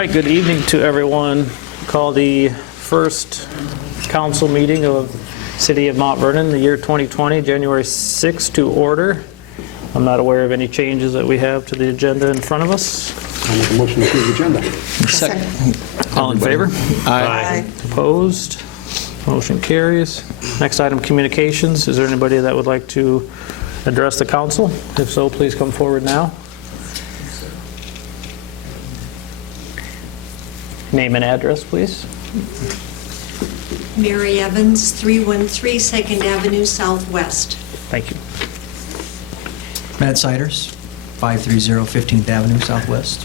right, good evening to everyone. Call the first council meeting of City of Mount Vernon, the year 2020, January 6th to order. I'm not aware of any changes that we have to the agenda in front of us. I'll make a motion to approve the agenda. Second. All in favor? Aye. Opposed? Motion carries. Next item, communications. Is there anybody that would like to address the council? If so, please come forward now. Name and address, please. Mary Evans, 313 2nd Avenue Southwest. Thank you. Matt Siders, 530 15th Avenue Southwest.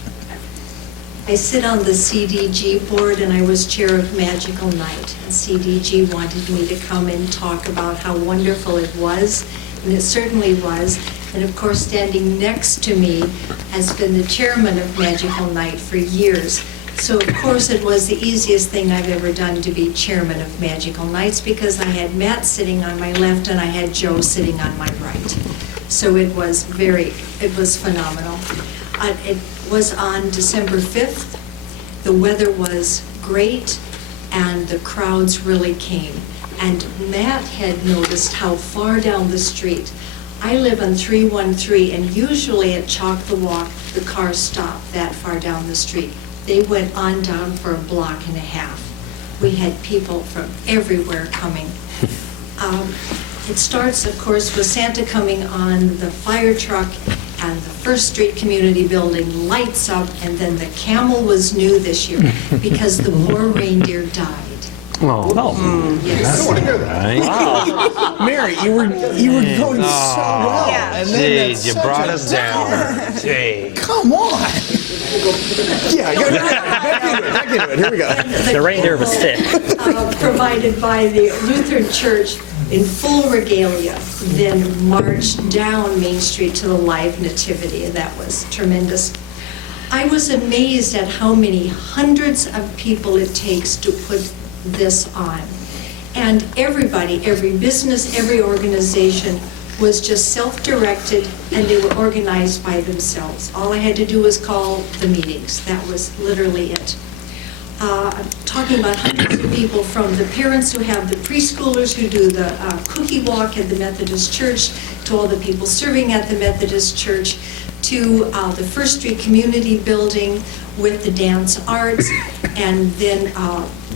I sit on the CDG board and I was chair of Magical Night. And CDG wanted me to come and talk about how wonderful it was, and it certainly was. And of course, standing next to me has been the chairman of Magical Night for years. So of course it was the easiest thing I've ever done to be chairman of Magical Nights, because I had Matt sitting on my left and I had Joe sitting on my right. So it was phenomenal. It was on December 5th. The weather was great and the crowds really came. And Matt had noticed how far down the street. I live on 313, and usually at Chalk the Walk, the cars stop that far down the street. They went on down for a block and a half. We had people from everywhere coming. It starts, of course, with Santa coming on the fire truck, and the First Street Community Building lights up, and then the camel was new this year because the poor reindeer died. Oh. Yes. I don't want to hear that. Wow. Mary, you were going so well. Yeah. And then Jeez, you brought us down. Gee. Come on. Yeah, back into it. Here we go. The reindeer was sick. Provided by the Lutheran Church in full regalia, then marched down Main Street to the live nativity, and that was tremendous. I was amazed at how many hundreds of people it takes to put this on. And everybody, every business, every organization was just self-directed, and they were organized by themselves. All I had to do was call the meetings. That was literally it. I'm talking about hundreds of people, from the parents who have the preschoolers who do the cookie walk at the Methodist Church, to all the people serving at the Methodist Church, to the First Street Community Building with the dance arts, and then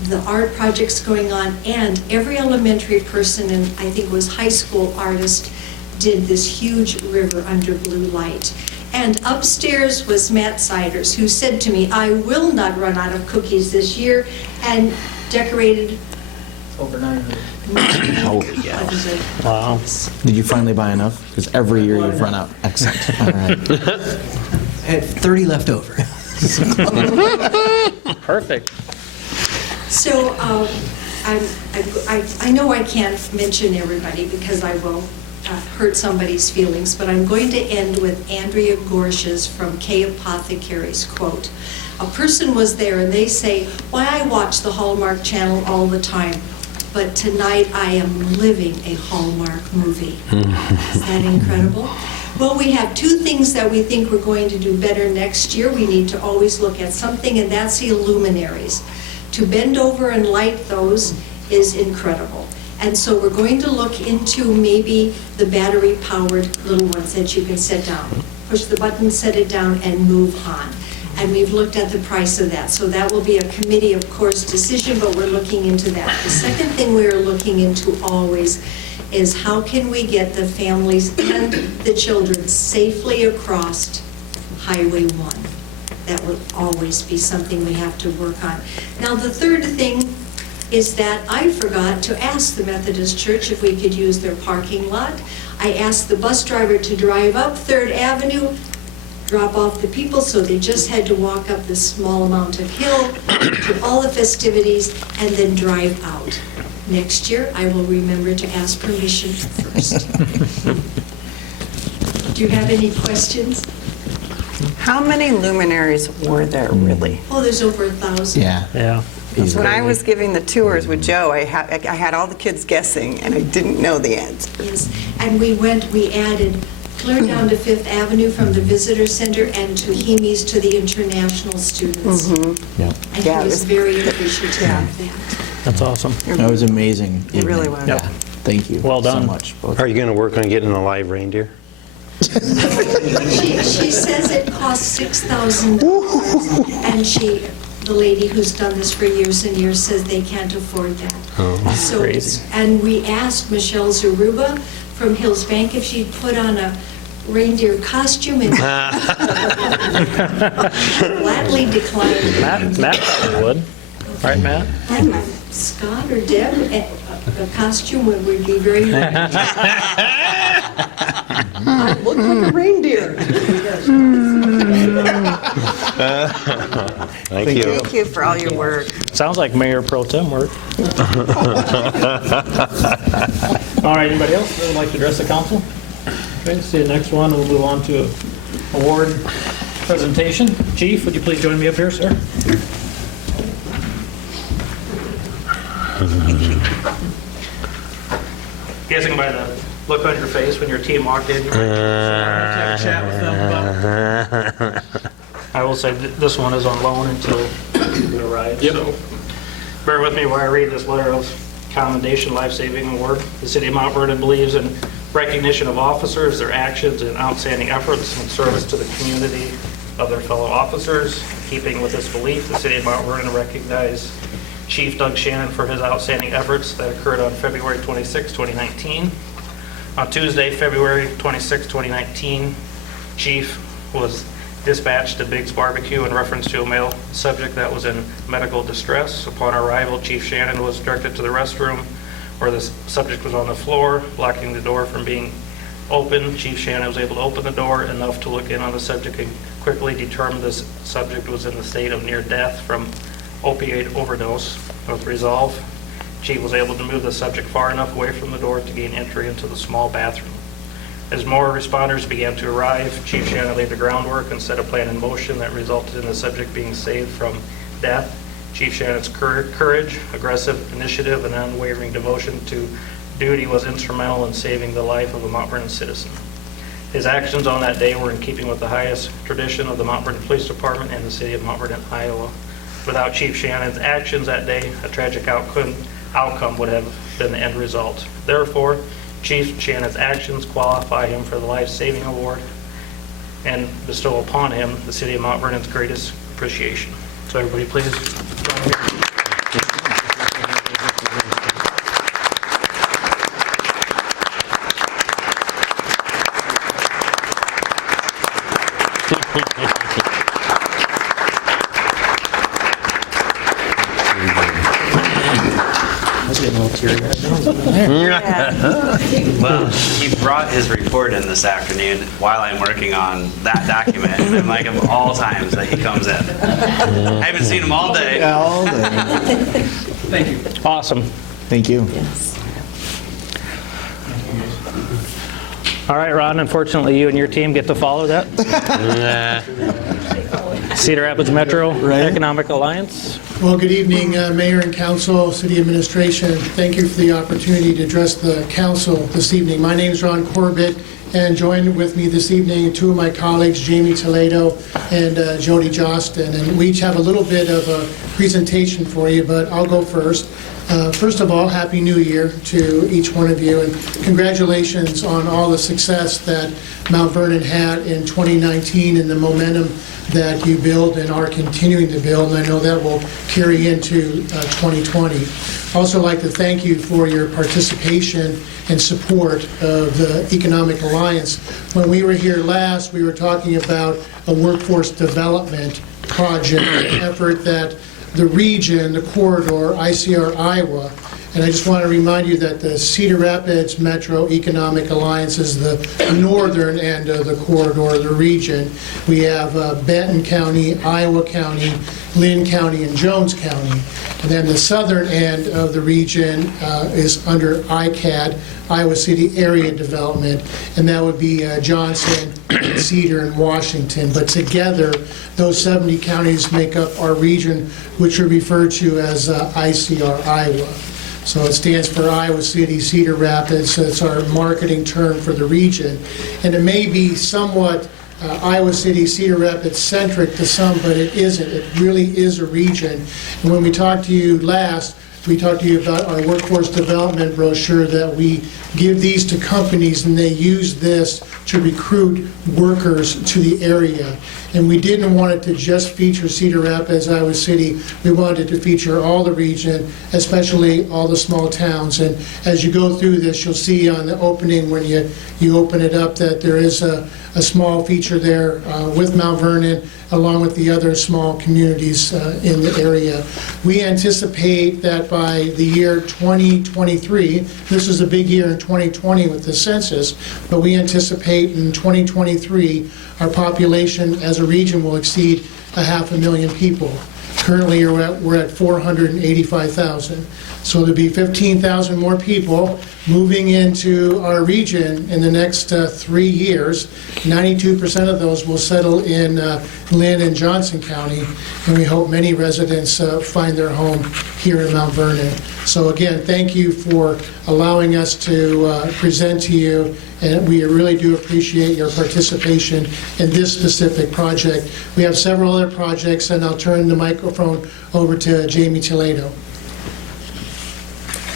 the art projects going on, and every elementary person, and I think it was high school artist, did this huge river under blue light. And upstairs was Matt Siders, who said to me, I will not run out of cookies this year, and decorated Over 900. Holy cow. Wow. Did you finally buy enough? Because every year you've run out. Excellent. All right. I had 30 left over. Perfect. So I know I can't mention everybody because I will hurt somebody's feelings, but I'm going to end with Andrea Gorsh's from K Apothecary's quote. A person was there and they say, why, I watch the Hallmark Channel all the time, but tonight I am living a Hallmark movie. Is that incredible? Well, we have two things that we think we're going to do better next year. We need to always look at something, and that's the luminaries. To bend over and light those is incredible. And so we're going to look into maybe the battery-powered little ones that you can set down. Push the button, set it down, and move on. And we've looked at the price of that. So that will be a committee, of course, decision, but we're looking into that. The second thing we're looking into always is how can we get the families and the children safely across Highway 1. That will always be something we have to work on. Now, the third thing is that I forgot to ask the Methodist Church if we could use their parking lot. I asked the bus driver to drive up 3rd Avenue, drop off the people, so they just had to walk up this small amount of hill to all the festivities and then drive out. Next year, I will remember to ask permission first. Do you have any questions? How many luminaries were there, really? Oh, there's over 1,000. Yeah. Yeah. When I was giving the tours with Joe, I had all the kids guessing, and I didn't know the answer. Yes, and we added clear down to Fifth Avenue from the Visitor Center, and Tuhimis to the international students. Yeah. And Yeah, he it was was- very appreciative of that. That's awesome. That was amazing. It really evening. was. Yeah. Thank you. Well done. So much. Both. Are you going to work on getting a live reindeer? She says it costs $6,000, and the lady who's done this for years and years says they can't afford that. So Crazy. and we asked Michelle Zaruba from Hills Bank if she'd put on a reindeer costume, and gladly declined. Matt probably would. Right, Matt? And Scott or Deb, a costume would be very nice. Look like a reindeer. Thank you. Thank you for all your work. Sounds like Mayor Pro Tem work. All right, anybody else that would like to address the council? Okay, see the next one, we'll move on to award presentation. Chief, would you please join me up here, sir? Guessing by the look on your face when your team walked in, you were have a chat with them about. I will say this one is on loan until we arrive, so bear with me while I read this letter of commendation, life-saving award. The city of Mount Vernon believes in recognition of officers, their actions, and outstanding efforts in service to the community of their fellow officers. Keeping with this belief, the city of Mount Vernon recognized Chief Doug Shannon for his outstanding efforts that occurred on February 26, 2019. On Tuesday, February 26, 2019, Chief was dispatched to Biggs Barbecue in reference to a male subject that was in medical distress. Upon arrival, Chief Shannon was directed to the restroom where the subject was on the floor, blocking the door from being open. Chief Shannon was able to open the door enough to look in on the subject and quickly determined this subject was in the state of near death from opioid overdose. With resolve, Chief was able to move the subject far enough away from the door to gain entry into the small bathroom. As more responders began to arrive, Chief Shannon laid the groundwork and set a plan in motion that resulted in the subject being saved from death. Chief Shannon's courage, aggressive initiative, and unwavering devotion to duty was instrumental in saving the life of a Mount Vernon citizen. His actions on that day were in keeping with the highest tradition of the Mount Vernon Police Department and the city of Mount Vernon, Iowa. Without Chief Shannon's actions that day, a tragic outcome would have been the end result. Therefore, Chief Shannon's actions qualify him for the Life-Saving Award and bestow upon him the city of Mount Vernon's greatest appreciation. So everybody please join me. I was getting a little teary-eyed. Well, he brought his report in this afternoon while I'm working on that document, and like of all times that he comes in. I haven't seen him all day. All day. Thank you. Awesome. Thank you. All right, Ron, unfortunately, you and your team get to follow that. Cedar Rapids Metro Economic Alliance. Well, good evening, Mayor and Council, City Administration. Thank you for the opportunity to address the Council this evening. My name is Ron Corbett, and joined with me this evening, two of my colleagues, Jamie Toledo and Jody Jostin. And we each have a little bit of a presentation for you, but I'll go first. First of all, Happy New Year to each one of you, and congratulations on all the success that Mount Vernon had in 2019 and the momentum that you build and are continuing to build, and I know that will carry into 2020. Also like to thank you for your participation and support of the Economic Alliance. When we were here last, we were talking about a workforce development project effort that the region, the corridor, ICR Iowa, and I just want to remind you that the Cedar Rapids Metro Economic Alliance is the northern end of the corridor, the region. We have Benton County, Iowa County, Lynn County, and Jones County. And then the southern end of the region is under ICAD, Iowa City Area Development, and that would be Johnson, Cedar, and Washington. But together, those 70 counties make up our region, which we refer to as ICR Iowa. So it stands for Iowa City Cedar Rapids. It's our marketing term for the region. And it may be somewhat Iowa City Cedar Rapids centric to some, but it isn't. It really is a region. And when we talked to you last, we talked to you about our workforce development brochure that we give these to companies, and they use this to recruit workers to the area. And we didn't want it to just feature Cedar Rapids, Iowa City. We wanted it to feature all the region, especially all the small towns. And as you go through this, you'll see on the opening when you open it up that there is a small feature there with Mount Vernon, along with the other small communities in the area. We anticipate that by the year 2023, this is a big year in 2020 with the census, but we anticipate in 2023 our population as a region will exceed 500,000 people. Currently, we're at 485,000. So there'll be 15,000 more people moving into our region in the next 3 years. 92% of those will settle in Lynn and Johnson County, and we hope many residents find their home here in Mount Vernon. So again, thank you for allowing us to present to you, and we really do appreciate your participation in this specific project. We have several other projects, and I'll turn the microphone over to Jamie Toledo.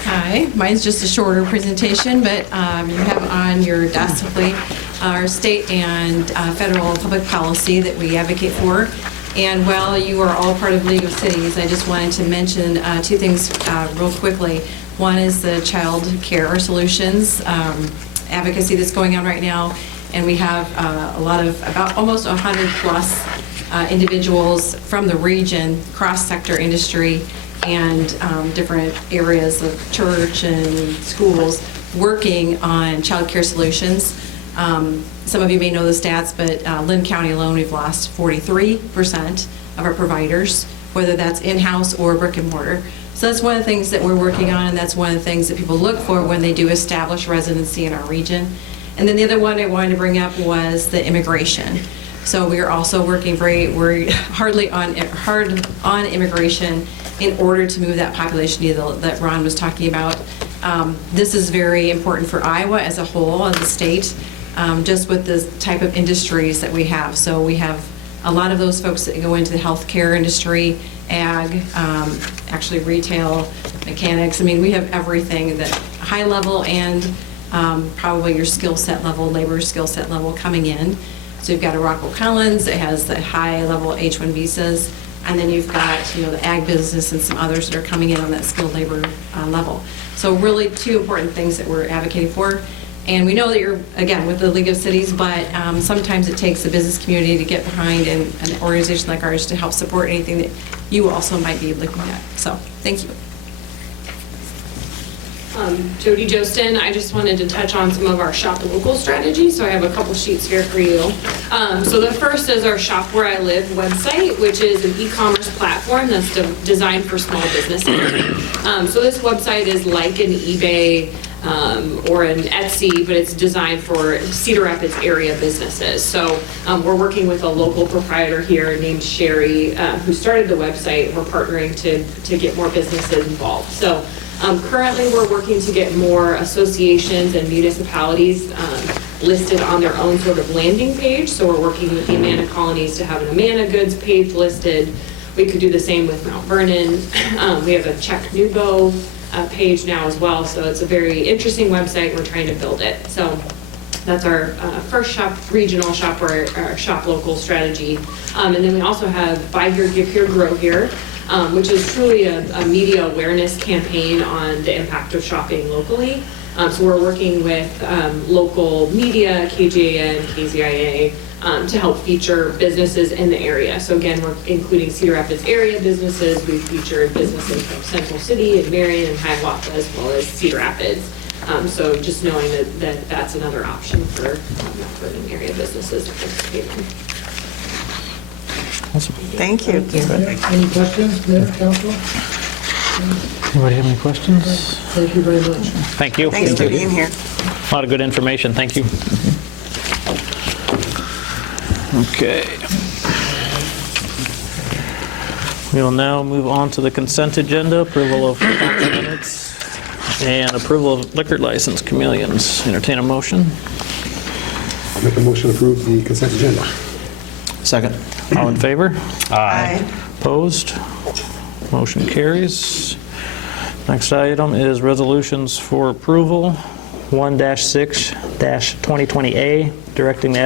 Hi, mine's just a shorter presentation, but you have on your desk hopefully our state and federal public policy that we advocate for. And while you are all part of League of Cities, I just wanted to mention two things real quickly. One is the child care solutions advocacy that's going on right now, and we have about almost 100 plus individuals from the region, cross-sector industry, and different areas of church and schools working on child care solutions. Some of you may know the stats, but Lynn County alone, we've lost 43% of our providers, whether that's in-house or brick and mortar. So that's one of the things that we're working on, and that's one of the things that people look for when they do establish residency in our region. And then the other one I wanted to bring up was the immigration. So we are also working very hard on immigration in order to move that population needle that Ron was talking about. This is very important for Iowa as a whole, as a state, just with the type of industries that we have. So we have a lot of those folks that go into the healthcare industry, ag, actually retail, mechanics. I mean, we have everything that high level and probably your skill set level, labor skill set level coming in. So you've got a Rockwell Collins that has the high level H-1 visas, and then you've got the ag business and some others that are coming in on that skilled labor level. So really two important things that we're advocating for. And we know that you're, again, with the League of Cities, but sometimes it takes the business community to get behind an organization like ours to help support anything that you also might be looking at. So thank you. Jody Jostin. I just wanted to touch on some of our shop local strategies. So I have a couple sheets here for you. So the first is our Shop Where I Live website, which is an e-commerce platform that's designed for small businesses. So this website is like an eBay or an Etsy, but it's designed for Cedar Rapids area businesses. So we're working with a local proprietor here named Sherry, who started the website. We're partnering to get more businesses involved. So currently, we're working to get more associations and municipalities listed on their own sort of landing page. So we're working with the Amana colonies to have an Amana goods page listed. We could do the same with Mount Vernon. We have a Czech Nubo page now as well. So it's a very interesting website. We're trying to build it. So that's our first regional shop local strategy. And then we also have Buy Here, Give Here, Grow Here, which is truly a media awareness campaign on the impact of shopping locally. So we're working with local media, KGAN, KZIA, to help feature businesses in the area. So again, we're including Cedar Rapids area businesses. We've featured businesses from Central City and Marion and Hiawatha, as well as Cedar Rapids. So just knowing that that's another option for Mount Vernon area businesses to participate in. Awesome. Thank you. Any questions, Mayor, Council? Anybody have any questions? Thank you very much. Thank you. Thanks for being here. A lot of good information. Thank you. Okay. We will now move on to the consent agenda, approval of council minutes. And approval of liquor license, Chameleons. Entertain a motion. I'll make a motion to approve the consent agenda. Second. All in favor? Aye. Opposed? Motion carries. Next item is resolutions for approval. 1-6-2020A, directing the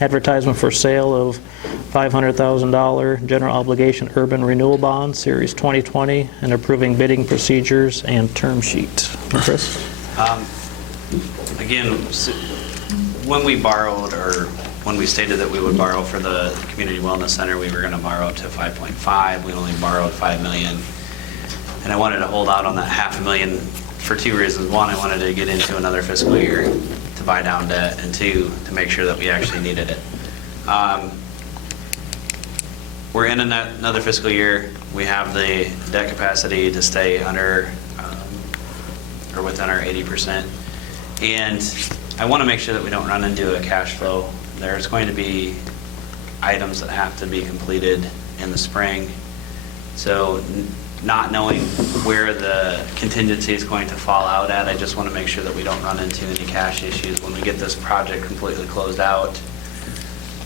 advertisement for sale of $500,000 general obligation urban renewal bond, Series 2020, and approving bidding procedures and term sheet. Chris? Again, when we borrowed, or when we stated that we would borrow for the Community Wellness Center, we were going to borrow up to 5.5. We only borrowed $5 million. And I wanted to hold out on that $500,000 for two reasons. One, I wanted to get into another fiscal year to buy down debt, and two, to make sure that we actually needed it. We're in another fiscal year. We have the debt capacity to stay under or within our 80%. And I want to make sure that we don't run into a cash flow. There's going to be items that have to be completed in the spring. So not knowing where the contingency is going to fall out at, I just want to make sure that we don't run into any cash issues when we get this project completely closed out,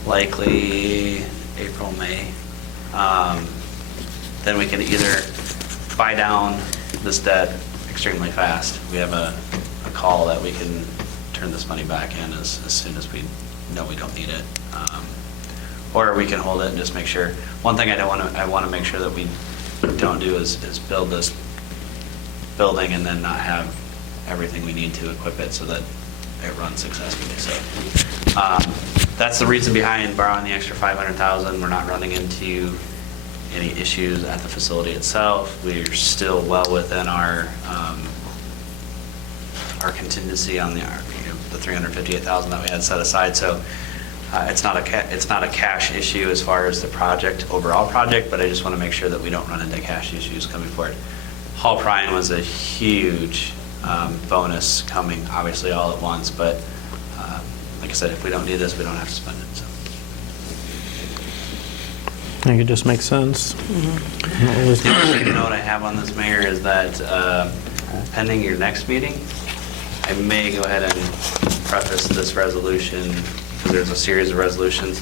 likely April, May. Then we can either buy down this debt extremely fast. We have a call that we can turn this money back in as soon as we know we don't need it. Or we can hold it and just make sure. One thing I want to make sure that we don't do is build this building and then not have everything we need to equip it so that it runs successfully. So that's the reason behind borrowing the extra $500,000. We're not running into any issues at the facility itself. We're still well within our contingency on the $358,000 that we had set aside. So it's not a cash issue as far as the overall project, but I just want to make sure that we don't run into cash issues coming forward. Hall Prime was a huge bonus coming, obviously all at once, but like I said, if we don't need this, we don't have to spend it. So. I think it just makes sense. The note I have on this, Mayor, is that pending your next meeting, I may go ahead and preface this resolution, because there's a series of resolutions.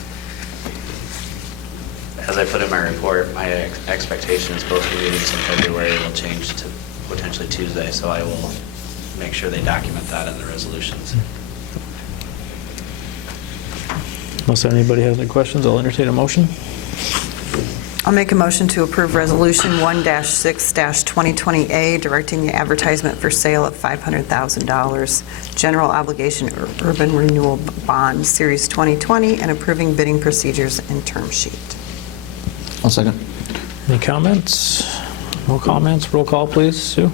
As I put in my report, my expectation is both the meetings in February will change to potentially Tuesday, so I will make sure they document that in the resolutions. Unless anybody has any questions, I'll entertain a motion. I'll make a motion to approve Resolution 1-6-2020A, directing the advertisement for sale of $500,000 general obligation urban renewal bond, Series 2020, and approving bidding procedures and term sheet. I'll second. Any comments? No comments? Roll call, please. Sue?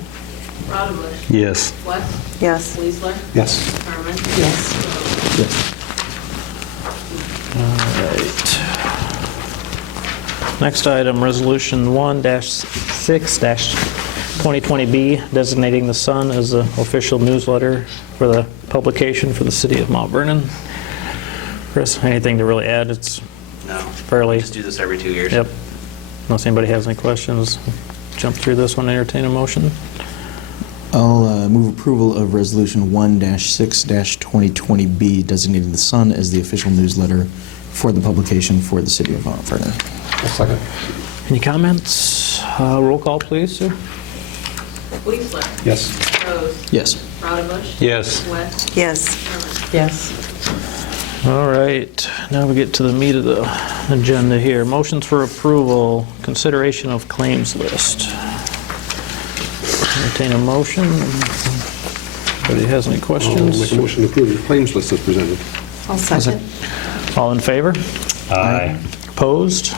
Rodebush. Yes. West. Yes. Leisler. Yes. Herman. Yes. Yes. All right. Next item, Resolution 1-6-2020B, designating the Sun as the official newsletter for the publication for the city of Mount Vernon. Chris, anything to really add? It's No, fairly... just do this every 2 years. Yep. Unless anybody has any questions, jump through this one, entertain a motion. I'll move approval of Resolution 1-6-2020B, designating the Sun as the official newsletter for the publication for the city of Mount Vernon. I'll second. Any comments? Roll call, please, Sue. Leisler. Yes. Rose. Yes. Rodebush. Yes. West. Yes. Herman. Yes. All right, now we get to the meat of the agenda here. Motions for approval, consideration of claims list. Entertain a motion. Anybody has any I'll make questions? a motion to approve the claims list as presented. I'll second. All in favor? Aye. Opposed?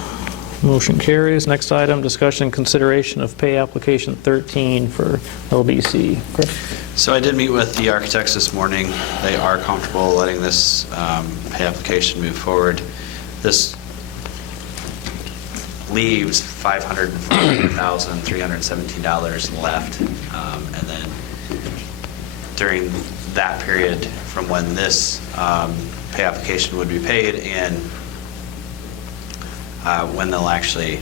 Motion carries. Next item, discussion consideration of pay application 13 for LBC. Chris? So I did meet with the architects this morning. They are comfortable letting this pay application move forward. This leaves $540,317 left. And then during that period from when this pay application would be paid and when they'll actually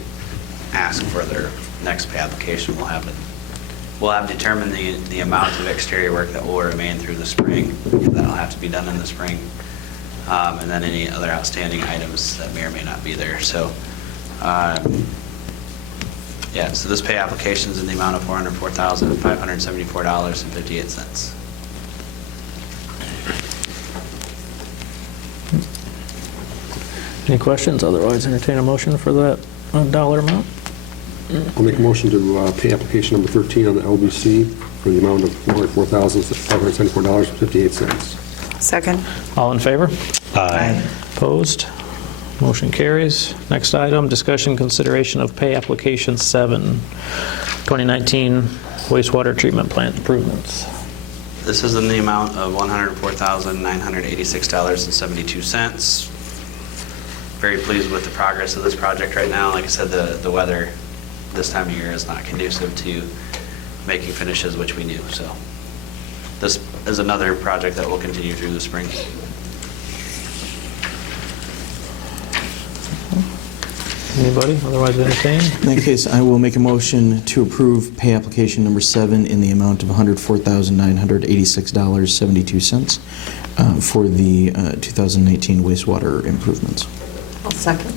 ask for their next pay application, we'll have we'll have determined the amount of exterior work that will remain through the spring. That'll have to be done in the spring. And then any other outstanding items that may or may not be there. So, yeah, so this pay application is in the amount of $404,574.58. Any questions? Otherwise, entertain a motion for that dollar amount. I'll make a motion to pay application number 13 on the LBC for the amount of $404,574.58. Second. All in favor? Aye. Opposed? Motion carries. Next item, discussion consideration of pay application 7, 2019 wastewater treatment plant improvements. This is in the amount of $104,986.72. Very pleased with the progress of this project right now. Like I said, the weather this time of year is not conducive to making finishes, which we knew. So this is another project that will continue through the spring. Anybody? Otherwise, entertain. In that case, I will make a motion to approve pay application number 7 in the amount of $104,986.72 for the 2019 wastewater improvements. I'll second.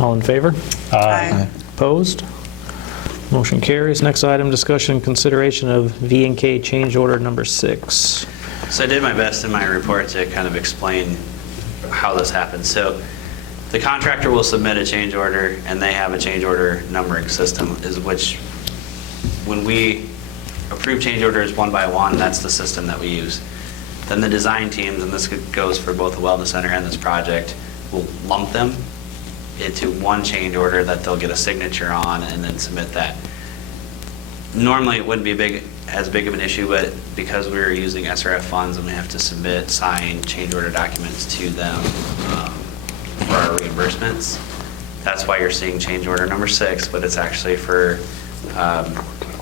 All in favor? Aye. Opposed? Motion carries. Next item, discussion consideration of V&K change order number 6. So I did my best in my report to kind of explain how this happens. So the contractor will submit a change order, and they have a change order numbering system, which when we approve change orders one by one, that's the system that we use. Then the design teams, and this goes for both the Wellness Center and this project, will lump them into one change order that they'll get a signature on and then submit that. Normally, it wouldn't be as big of an issue, but because we're using SRF funds and we have to submit signed change order documents to them for our reimbursements, that's why you're seeing change order number 6, but it's actually for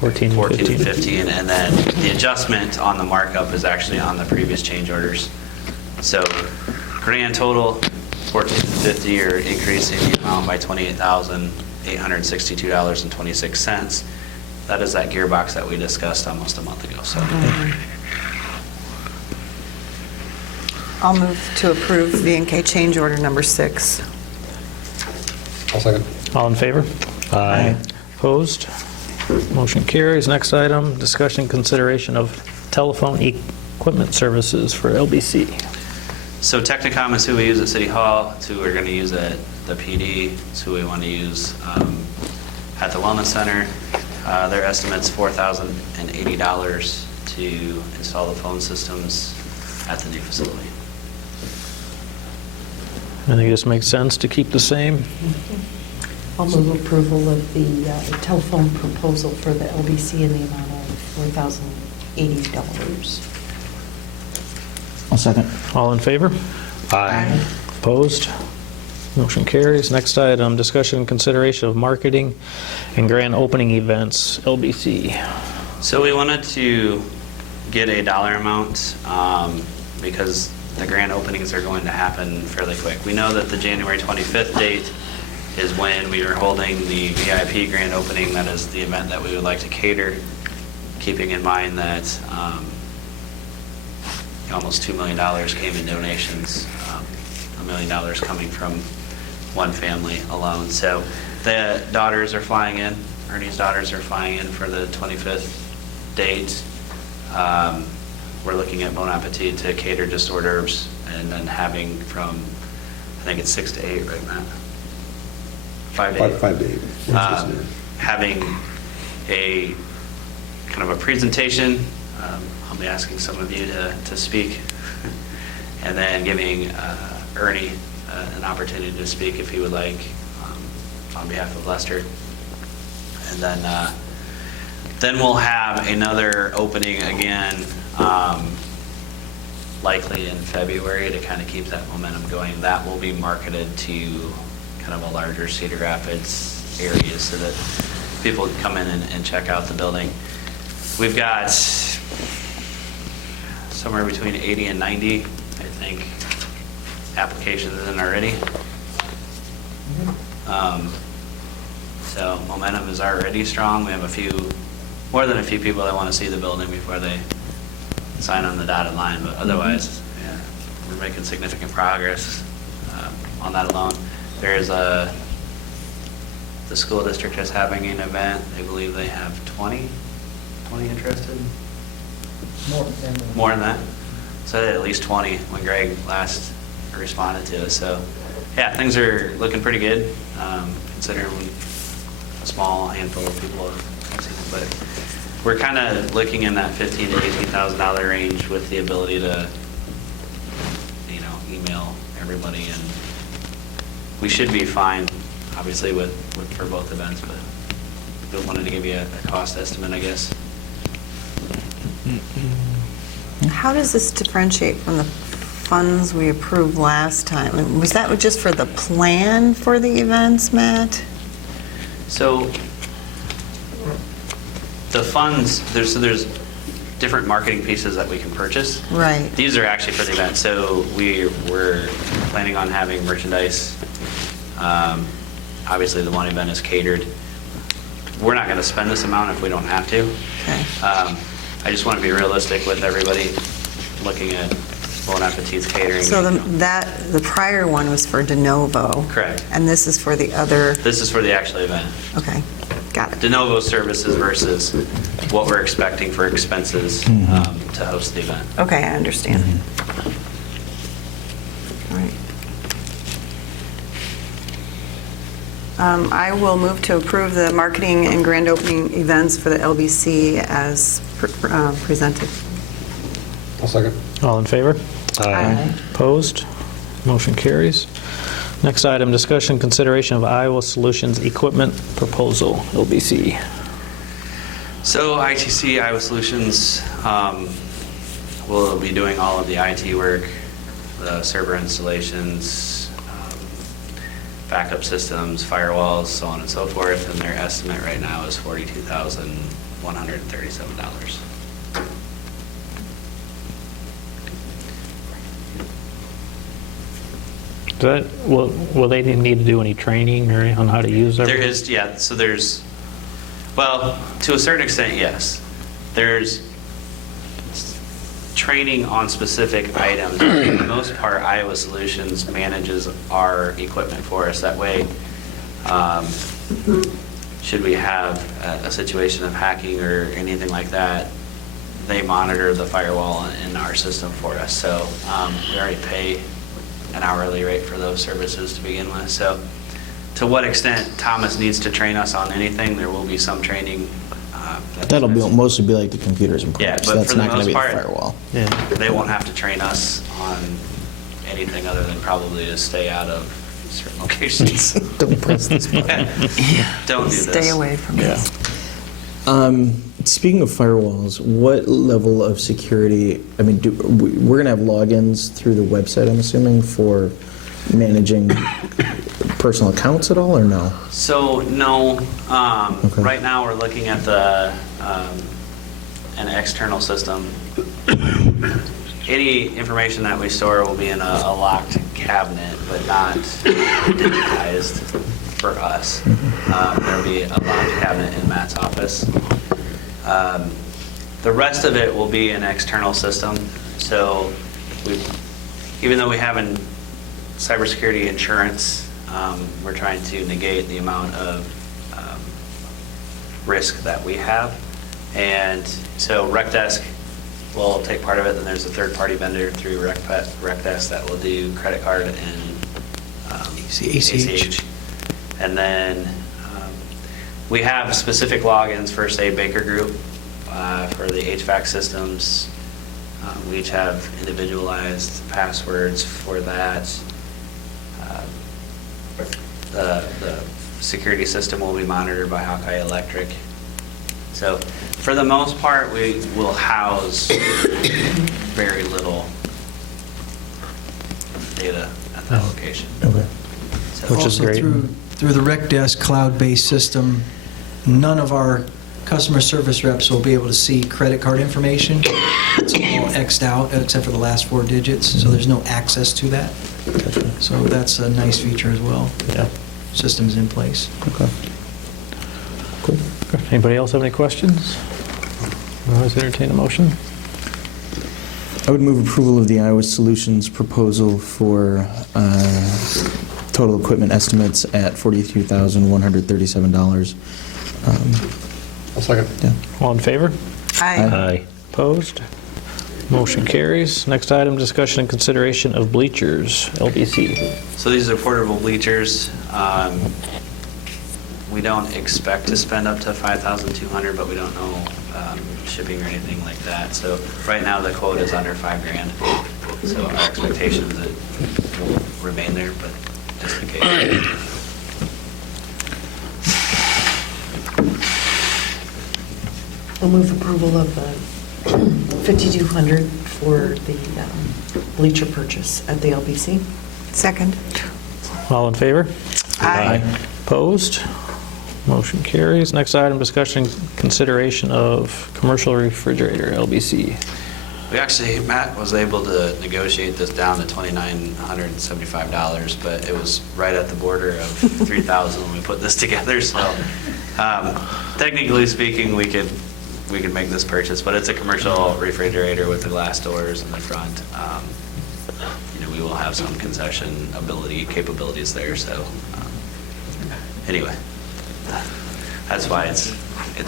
14 and 15, and then the adjustment on the markup is actually on the previous change orders. So grand total, 14 and 50 are increasing the amount by $28,862.26. That is that gearbox that we discussed almost a month ago. So. I'll move to approve V&K change order number 6. I'll second. All in favor? Aye. Opposed? Motion carries. Next item, discussion consideration of telephone equipment services for LBC. So Technicom is who we use at City Hall, it's who we're going to use at the PD, it's who we want to use at the Wellness Center. Their estimate's $4,080 to install the phone systems at the new facility. I think it just makes sense to keep the same. I'll move approval of the telephone proposal for the LBC in the amount of $4,080. I'll second. All in favor? Aye. Opposed? Motion carries. Next item, discussion and consideration of marketing and grand opening events, LBC. So we wanted to get a dollar amount because the grand openings are going to happen fairly quick. We know that the January 25th date is when we are holding the VIP grand opening. That is the event that we would like to cater, keeping in mind that almost $2 million came in donations, $1 million coming from one family alone. So the daughters are flying in, Ernie's daughters are flying in for the 25th date. We're looking at Bon Appetit to cater just hors d'oeuvres, and then having from, I think it's 6 to 8, right, Matt? 5 to 8. 5 to 8. Having a kind of a presentation. I'll be asking some of you to speak, and then giving Ernie an opportunity to speak if he would like on behalf of Lester. And then we'll have another opening again, likely in February, to kind of keep that momentum going. That will be marketed to kind of a larger Cedar Rapids area so that people can come in and check out the building. We've got somewhere between 80 and 90, I think, applications in already. So momentum is already strong. We have a few more than a few people that want to see the building before they sign on the dotted line, but otherwise, yeah, we're making significant progress on that alone. There's the school district is having an event. They believe they have 20 interested? More than that? So at least 20 when Greg last responded to us. So yeah, things are looking pretty good, considering a small handful of people have seen it. But we're kind of looking in that $15,000 to $18,000 range with the ability to, email everybody, and we should be fine, obviously, with for both events. But we wanted to give you a cost estimate, I guess. How does this differentiate from the funds we approved last time? Was that just for the plan for the events, Matt? So the funds, there's different marketing pieces that we can purchase. Right. These are actually for the event. So we're planning on having merchandise. Obviously, the one event is catered. We're not going to spend this amount if we don't have to. Okay. I just want to be realistic with everybody looking at Bon Appetit's catering. So the prior one was for de novo. Correct. And this is for the other. This is for the actual event. Okay, got it. De novo services versus what we're expecting for expenses to host the event. Okay, I understand. All right. I will move to approve the marketing and grand opening events for the LBC as presented. I'll second. All in favor? Aye. Opposed? Motion carries. Next item, discussion consideration of Iowa Solutions Equipment Proposal, LBC. So ITC, Iowa Solutions, will be doing all of the IT work, the server installations, backup systems, firewalls, so on and so forth, and their estimate right now is $42,137. Will they need to do any training or on how to use everything? There is, yeah, so there's, well, to a certain extent, yes. There's training on specific items. For the most part, Iowa Solutions manages our equipment for us. That way, should we have a situation of hacking or anything like that, they monitor the firewall in our system for us. So we already pay an hourly rate for those services to begin with. So to what extent Thomas needs to train us on anything, there will be some training. That'll mostly be like the computers and Yeah, products. but That's for the not going to most be the part, firewall. they won't have to train us on anything other than probably to stay out of certain locations. Don't press this button. Don't do this. Stay away from this. Speaking of firewalls, what level of security, I mean, we're going to have logins through the website, I'm assuming, for managing personal accounts at all, or no? So, no. Okay. Right now, we're looking at an external system. Any information that we store will be in a locked cabinet, but not digitized for us. There'll be a locked cabinet in Matt's office. The rest of it will be an external system. So even though we have cybersecurity insurance, we're trying to negate the amount of risk that we have. And so RecDesk will take part of it, and there's a third-party vendor through RecDesk that will do credit card and ACH. And then we have specific logins for, say, Baker Group for the HVAC systems. We each have individualized passwords for that. The security system will be monitored by Hawkeye Electric. So for the most part, we will house very little data at that location. Okay. So, Which is Also, great. through the RecDesk cloud-based system, none of our customer service reps will be able to see credit card information. It's all X'd out, except for the last 4 digits, so there's no access to that. So that's a nice feature as well. Yeah. System's in place. Okay. Cool. Anybody else have any questions? Let's entertain a motion. I would move approval of the Iowa Solutions proposal for total equipment estimates at $42,137. I'll second. Yeah. All in favor? Aye. Aye. Opposed? Motion carries. Next item, discussion and consideration of bleachers, LBC. So these are portable bleachers. We don't expect to spend up to $5,200, but we don't know shipping or anything like that. So right now the quote is under $5,000. So our expectation is it will remain there, but just in case. I'll move approval of the $5,200 for the bleacher purchase at the LBC. Second. All in favor? Aye. Opposed? Motion carries. Next item, discussion consideration of commercial refrigerator, LBC. We actually, Matt was able to negotiate this down to $2,975, but it was right at the border of $3,000 when we put this together. So technically speaking, we could make this purchase, but it's a commercial refrigerator with the glass doors in the front. We will have some concession capabilities there. So anyway, that's why it's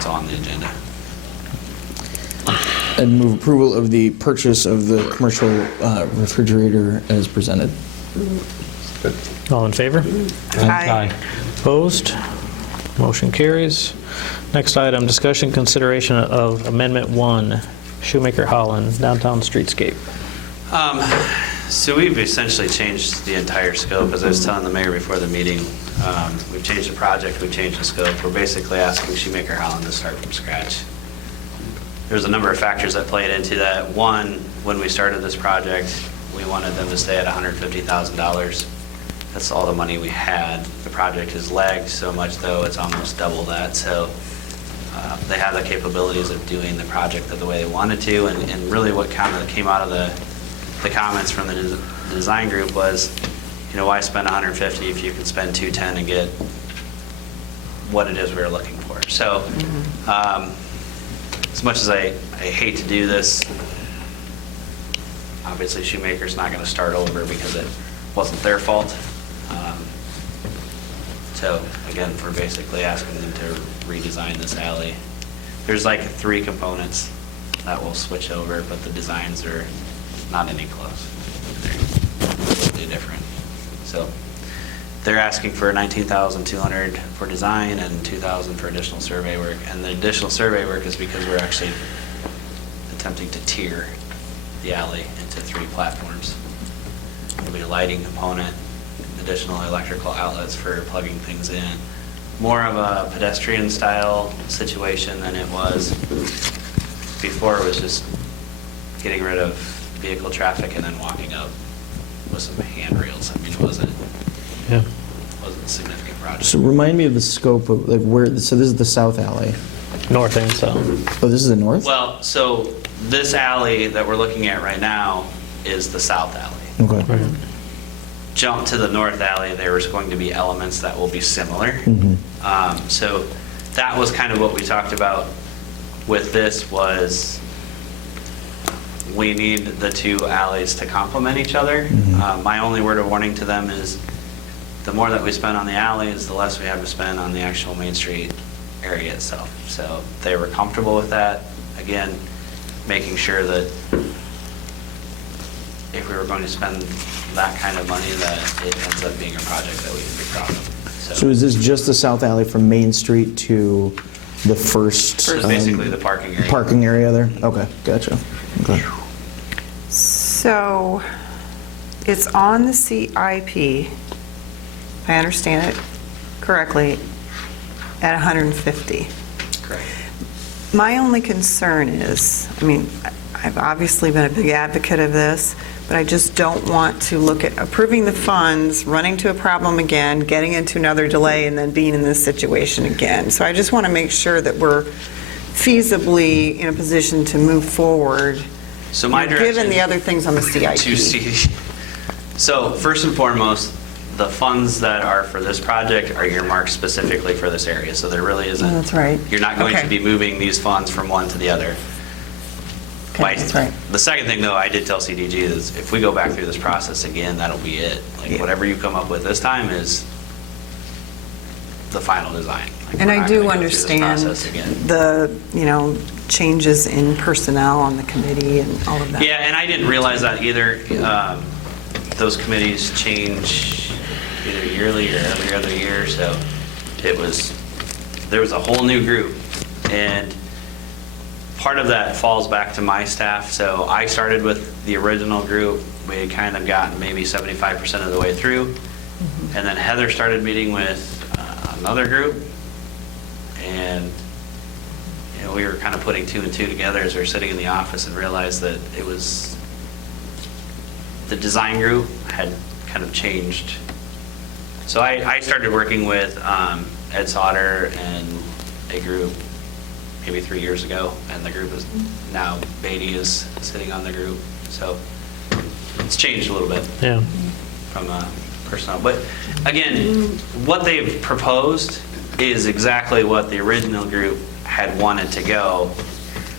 on the agenda. And move approval of the purchase of the commercial refrigerator as presented. All in favor? Aye. Opposed? Motion carries. Next item, discussion consideration of Amendment 1, Shoemaker Holland, downtown streetscape. So we've essentially changed the entire scope. As I was telling the mayor before the meeting, we've changed the project, we've changed the scope. We're basically asking Shoemaker Holland to start from scratch. There's a number of factors that played into that. One, when we started this project, we wanted them to stay at $150,000. That's all the money we had. The project has lagged so much, though, it's almost double that. So they have the capabilities of doing the project the way they wanted to. And really what kind of came out of the comments from the design group was, why spend $150 if you can spend $210 and get what it is we were looking for. So as much as I hate to do this, obviously Shoemaker's not going to start over because it wasn't their fault. So again, we're basically asking them to redesign this alley. There's like 3 components that will switch over, but the designs are not any close. They're completely different. So they're asking for $19,200 for design and $2,000 for additional survey work. And the additional survey work is because we're actually attempting to tier the alley into 3 platforms. There'll be a lighting component, additional electrical outlets for plugging things in. More of a pedestrian style situation than it was before. It was just getting rid of vehicle traffic and then walking up with some handrails. I mean, it wasn't a significant project. So remind me of the scope of where. So this is the south alley. North and south. Oh, this is the north. Well, so this alley that we're looking at right now is the south alley. Okay. Right. Jump to the north alley, there's going to be elements that will be similar. So that was kind of what we talked about with this was we need the 2 alleys to complement each other. My only word of warning to them is the more that we spend on the alleys, the less we have to spend on the actual Main Street area itself. So they were comfortable with that. Again, making sure that if we were going to spend that kind of money, that it ends up being a project that we can be proud of. So is this just the south alley from Main Street to the first? It's basically the parking area. Parking area there? Okay, gotcha. Okay. So it's on the CIP, if I understand it correctly, at 150. Correct. My only concern is, I've obviously been a big advocate of this, but I just don't want to look at approving the funds, running to a problem again, getting into another delay, and then being in this situation again. So I just want to make sure that we're feasibly in a position to move forward, So my direction, given the other things on the CIP. to see. So first and foremost, the funds that are for this project are earmarked specifically for this area. So there really isn't. Oh, that's right. You're not going Okay. to be moving these funds from one to the other. Okay, that's right. The second thing, though, I did tell CDG is if we go back through this process again, that'll be it. Like, Yeah. whatever you come up with this time is the final design. Like, And we're I not do gonna go through this understand process again. the, changes in personnel on the committee and all of that. Yeah, and I didn't realize that either. Those committees change either yearly or every other year, so there was a whole new group. And part of that falls back to my staff. So I started with the original group. We had kind of gotten maybe 75% of the way through. And then Heather started meeting with another group. And we were kind of putting two and two together as we were sitting in the office and realized that it was the design group had kind of changed. So I started working with Ed Sauter and a group maybe 3 years ago, and the group is now Beatty is sitting on the group. So it's changed a little bit from personnel. But again, what they've proposed is exactly what the original group had wanted to go.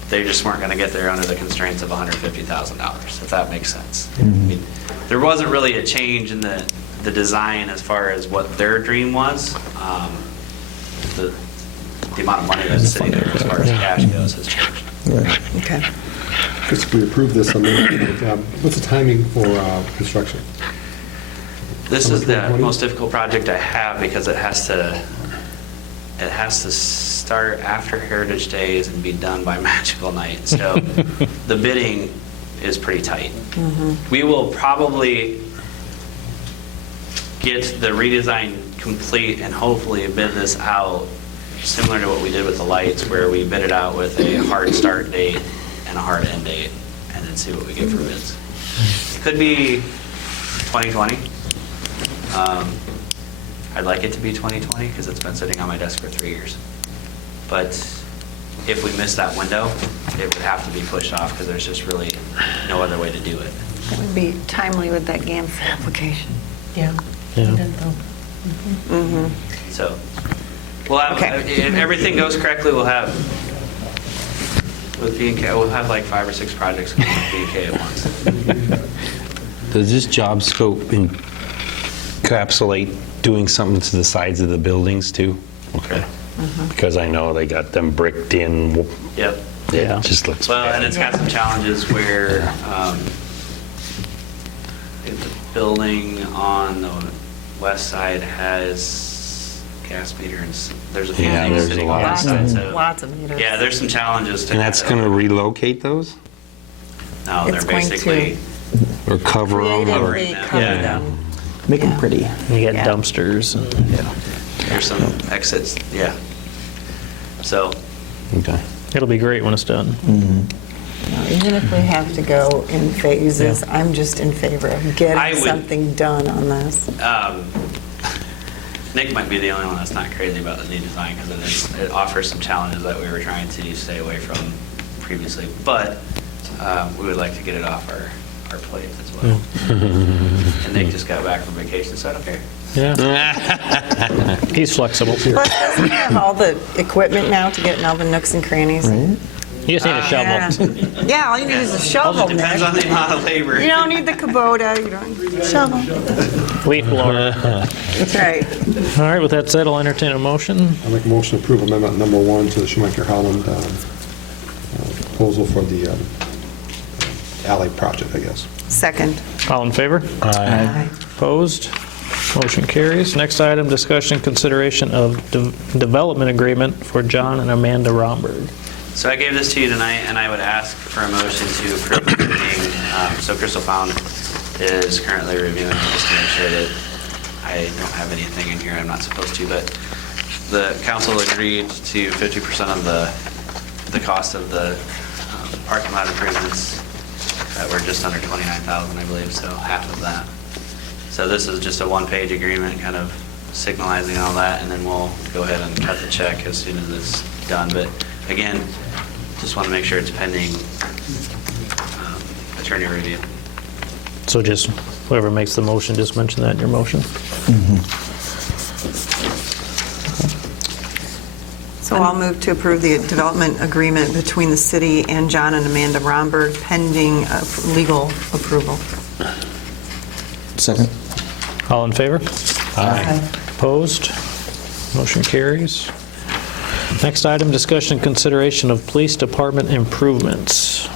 They just weren't going to get there under the constraints of $150,000, if that makes sense. I mean, there wasn't really a change in the design as far as what their dream was. The amount of money that's sitting there as far as cash goes has changed. Okay. Chris, if we approve this, what's the timing for construction? This is the most difficult project I have because it has to start after Heritage Days and be done by Magical Night. So the bidding is pretty tight. We will probably get the redesign complete and hopefully bid this out similar to what we did with the lights, where we bid it out with a hard start date and a hard end date, and then see what we get for bids. It could be 2020. I'd like it to be 2020 because it's been sitting on my desk for 3 years. But if we miss that window, it would have to be pushed off because there's just really no other way to do it. It would be timely with that GAMS application. Yeah. So we'll have, if everything goes correctly, we'll have, with B&K, we'll have like 5 or 6 projects coming with B&K at once. Does this job scope encapsulate doing something to the sides of the buildings too? Okay. Because I know they got them bricked in. Yep. It just looks Well, bad. and it's got some challenges where the building on the west side has gas meters. There's a few Yeah, things there's sitting a on lot. that side. So Lots of meters. yeah, there's some challenges to And that's going to relocate those? No, It's they're going to basically Or cover them? Or creatively cover them. Make them pretty. You get Yeah. dumpsters. there's some exits. Yeah. So Okay. It'll be great when it's done. Even if we have to go in phases, I'm just in favor of I getting would- something done on this. Nick might be the only one that's not crazy about the new design because it offers some challenges that we were trying to stay away from previously. But we would like to get it off our plate as well. And Nick just got back from vacation, so I don't care. Yeah. He's flexible. Plus, doesn't he have all the equipment now to get in all the nooks and crannies? You just need a shovel. Yeah, all you need is a shovel, It depends Nick. on the amount of labor. You don't need the Kubota, you don't need the shovel. Leaf blower. That's right. All right, with that said, I'll entertain a motion. I'd like a motion to approve amendment number 1 to the Schumacher-Holland proposal for the alley project, I guess. Second. All in favor? Aye. Opposed? Motion carries. Next item, discussion consideration of development agreement for John and Amanda Romberg. So I gave this to you tonight, and I would ask for a motion to approve the meeting. So Crystal Pound is currently reviewing just to make sure that I don't have anything in here I'm not supposed to, but the council agreed to 50% of the cost of the parking lot improvements that were just under $29,000, I believe, so half of that. So this is just a one-page agreement, kind of signalizing all that, and then we'll go ahead and cut the check as soon as it's done. But again, just want to make sure it's pending attorney review. So just whoever makes the motion, just mention that in your motion. So So I'll move to approve the development agreement between the city and John and Amanda Romberg pending legal approval. Second. All in favor? Aye. Opposed? Motion carries. Next item, discussion and consideration of police department improvements.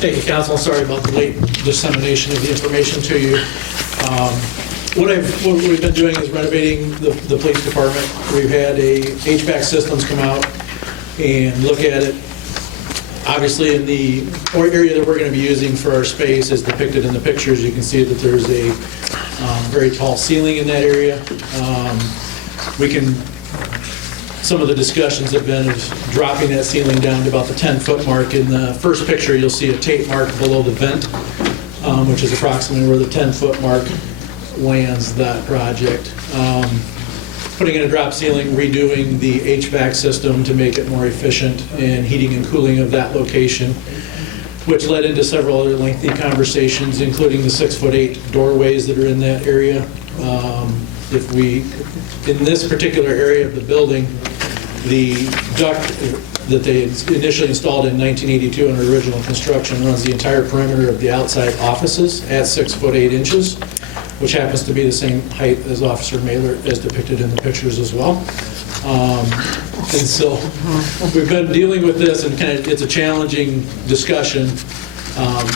Thank you, Council. Sorry about the late dissemination of the information to you. What we've been doing is renovating the police department. We've had a HVAC systems come out and look at it. Obviously, in the area that we're going to be using for our space is depicted in the pictures. You can see that there's a very tall ceiling in that area. Some of the discussions have been of dropping that ceiling down to about the 10-foot mark. In the first picture, you'll see a tape mark below the vent, which is approximately where the 10-foot mark lands that project. Putting in a drop ceiling, redoing the HVAC system to make it more efficient in heating and cooling of that location, which led into several other lengthy conversations, including the 6'8" doorways that are in that area. In this particular area of the building, the duct that they initially installed in 1982 under original construction runs the entire perimeter of the outside offices at 6'8", which happens to be the same height as Officer Mailer as depicted in the pictures as well. And so we've been dealing with this, and it's a challenging discussion.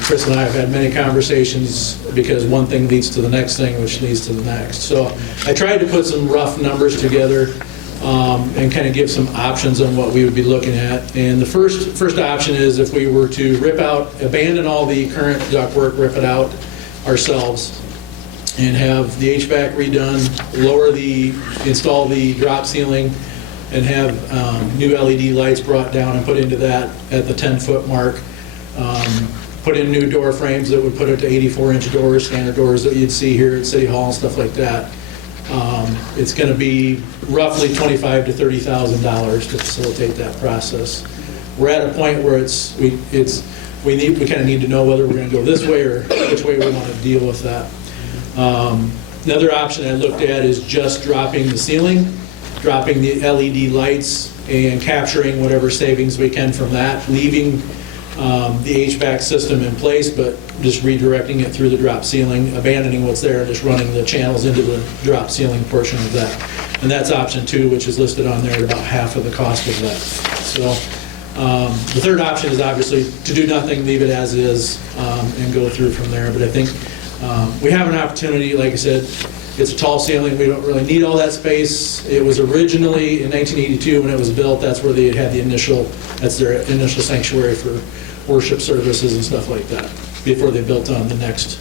Chris and I have had many conversations because one thing leads to the next thing, which leads to the next. So I tried to put some rough numbers together and kind of give some options on what we would be looking at. And the first option is if we were to abandon all the current ductwork, rip it out ourselves, and have the HVAC redone, install the drop ceiling, and have new LED lights brought down and put into that at the 10-foot mark. Put in new door frames that would put it to 84-inch doors, standard doors that you'd see here at City Hall and stuff like that. It's going to be roughly $25,000 to $30,000 to facilitate that process. We're at a point where we kind of need to know whether we're going to go this way or which way we want to deal with that. Another option I looked at is just dropping the ceiling, dropping the LED lights, and capturing whatever savings we can from that, leaving the HVAC system in place, but just redirecting it through the drop ceiling, abandoning what's there, and just running the channels into the drop ceiling portion of that. And that's option 2, which is listed on there at about half of the cost of that. So the third option is obviously to do nothing, leave it as is, and go through from there. But I think we have an opportunity. Like I said, it's a tall ceiling. We don't really need all that space. It was originally in 1982 when it was built. That's where they had that's their initial sanctuary for worship services and stuff like that before they built on the next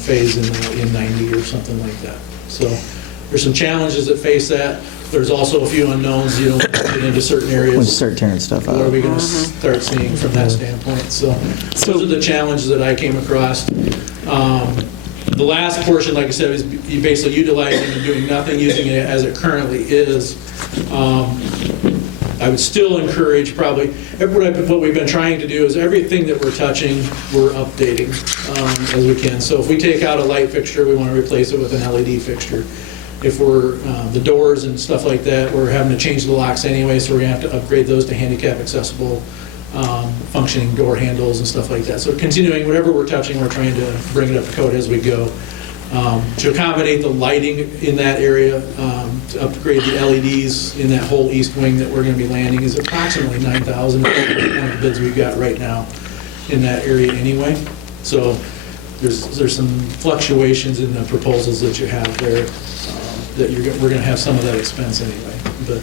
phase in 90 or something like that. So there's some challenges that face that. There's also a few unknowns, get into certain areas. When you start tearing stuff out. What are we going to start seeing from that standpoint? So those are the challenges that I came across. The last portion, like I said, is you basically utilizing and doing nothing, using it as it currently is. I would still encourage what we've been trying to do is everything that we're touching, we're updating as we can. So if we take out a light fixture, we want to replace it with an LED fixture. If the doors and stuff like that, we're having to change the locks anyway, so we're going to have to upgrade those to handicap accessible functioning door handles and stuff like that. So continuing whatever we're touching, we're trying to bring it up to code as we go. To accommodate the lighting in that area, to upgrade the LEDs in that whole east wing that we're going to be landing is approximately $9,000, one of the bids we've got right now in that area anyway. So there's some fluctuations in the proposals that you have there that we're going to have some of that expense anyway. But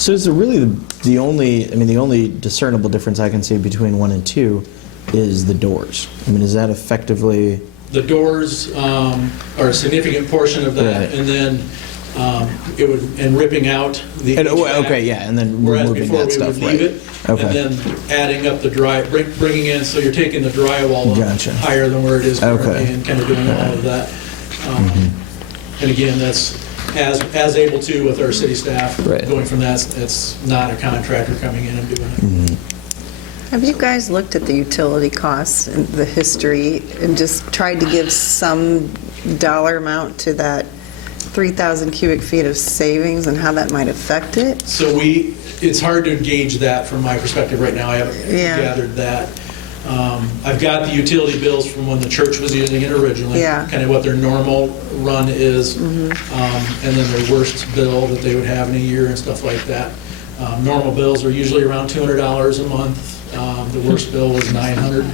so is it really the only discernible difference I can see between 1 and 2 is the doors? I mean, is that effectively... The doors are a significant portion of that, right. And then ripping out the HVAC. Okay, yeah, and then Whereas removing before that stuff, we would leave right. it, Okay. and then adding up the bringing in, so you're taking the drywall up Gotcha. higher than where it is currently, Okay. and kind of doing all of that. And again, that's as able to with our city staff. Right. Going from that, it's not a contractor coming in and doing it. Have you guys looked at the utility costs and the history and just tried to give some dollar amount to that 3,000 cubic feet of savings and how that might affect it? So it's hard to gauge that from my perspective right now. I haven't Yeah. gathered that. I've got the utility bills from when the church was using it originally. Yeah. Kind of what their normal run is, and then their worst bill that they would have in a year and stuff like that. Normal bills are usually around $200 a month. The worst bill was $900.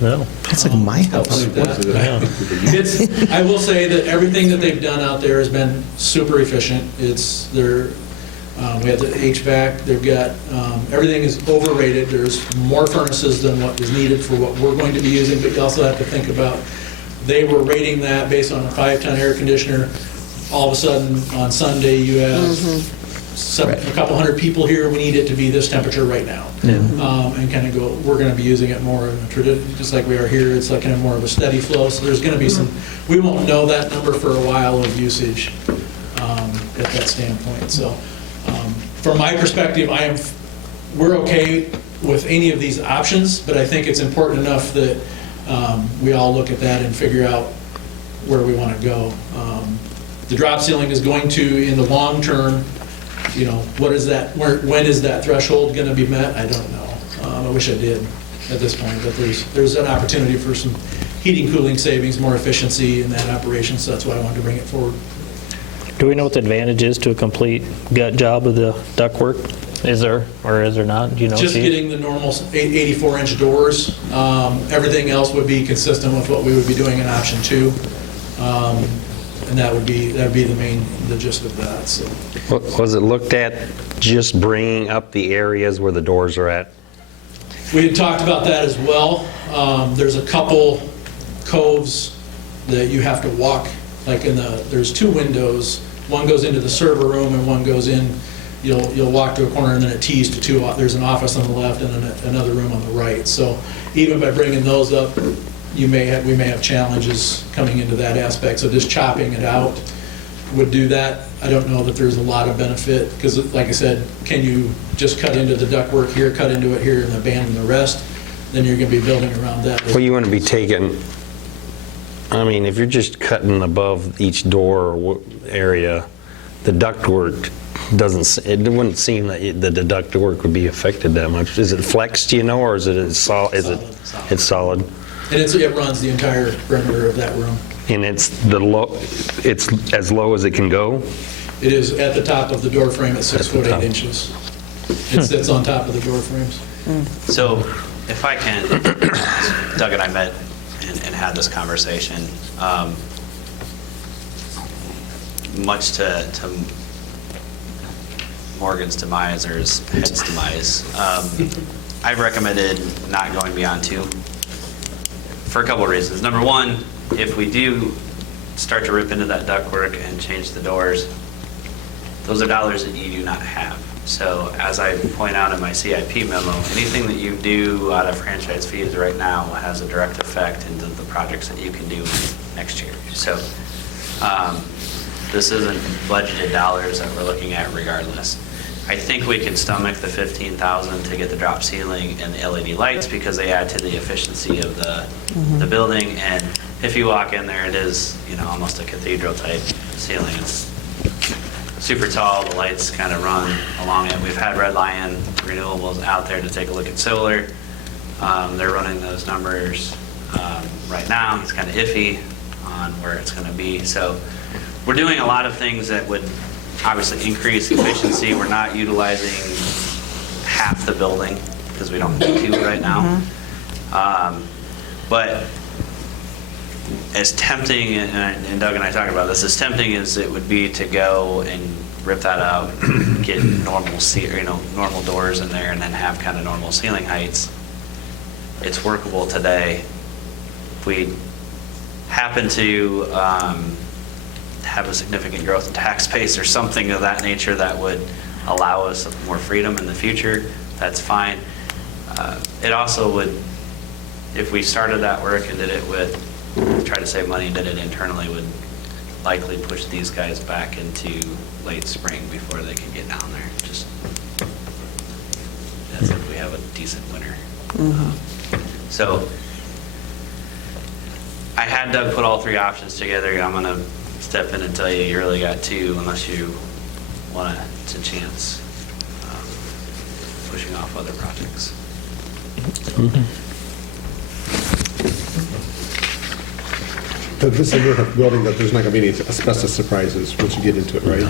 No. That's like my house. Stuff like that. I will say that everything that they've done out there has been super efficient. We have the HVAC, they've got, everything is overrated. There's more furnaces than what is needed for what we're going to be using, but you also have to think about, they were rating that based on a 5-ton air conditioner. All of a sudden, on Sunday, you have a couple hundred people here, we need it to be this temperature right now. And kind of go, we're going to be using it more in a just like we are here, it's like kind of more of a steady flow, so there's going to be some, we won't know that number for a while of usage at that standpoint. So from my perspective, we're okay with any of these options, but I think it's important enough that we all look at that and figure out where we want to go. The drop ceiling is going to, in the long term, what is that? When is that threshold going to be met? I don't know. I wish I did at this point, but there's an opportunity for some heating, cooling savings, more efficiency in that operation, so that's why I wanted to bring it forward. Do we know what the advantage is to a complete gut job of the ductwork? Is there or is there not? Do you know? Just Steve? getting the normal 84-inch doors. Everything else would be consistent with what we would be doing in option 2. And that would be the gist of that. So. Was it looked at just bringing up the areas where the doors are at? We had talked about that as well. There's a couple coves that you have to walk, like there's 2 windows. One goes into the server room and one goes in, you'll walk to a corner and then it tees to 2. There's an office on the left and then another room on the right. So even by bringing those up, we may have challenges coming into that aspect. So just chopping it out would do that. I don't know that there's a lot of benefit because, like I said, can you just cut into the ductwork here, cut into it here, and abandon the rest? Then you're going to be building around that. Well, you want to be taking, if you're just cutting above each door area, the ductwork it wouldn't seem that the ductwork would be affected that much. Is it flexed, or is it solid? It's solid. And it runs the entire perimeter of that room. And it's as low as it can go? It is at the top of the door frame at 6 foot 8 inches. It sits on top of the door frames. So if I can, Doug and I met and had this conversation. Much to Morgan's demise or his head's demise, I've recommended not going beyond 2 for a couple of reasons. Number one, if we do start to rip into that ductwork and change the doors, those are dollars that you do not have. So as I point out in my CIP memo, anything that you do out of franchise fees right now has a direct effect into the projects that you can do next year. So this isn't budgeted dollars that we're looking at regardless. I think we can stomach the $15,000 to get the drop ceiling and the LED lights because they add to the efficiency of the building. And if you walk in there, it is almost a cathedral type ceiling. It's super tall. The lights kind of run along it. We've had Red Lion Renewables out there to take a look at solar. They're running those numbers right now. It's kind of iffy on where it's going to be. So we're doing a lot of things that would obviously increase efficiency. We're not utilizing half the building because we don't need to right now. But as tempting, and Doug and I talked about this, as tempting as it would be to go and rip that out, get normal doors in there, and then have kind of normal ceiling heights, it's workable today. If we happen to have a significant growth in tax base or something of that nature that would allow us more freedom in the future, that's fine. It also would, if we started that work and did it try to save money and did it internally, would likely push these guys back into late spring before they can get down there. Just as if we have a decent winter. So I had Doug put all 3 options together. I'm going to step in and tell you really got two unless you want to chance pushing off other projects. But this is a building that there's not going to be any asbestos surprises once you get into it, right?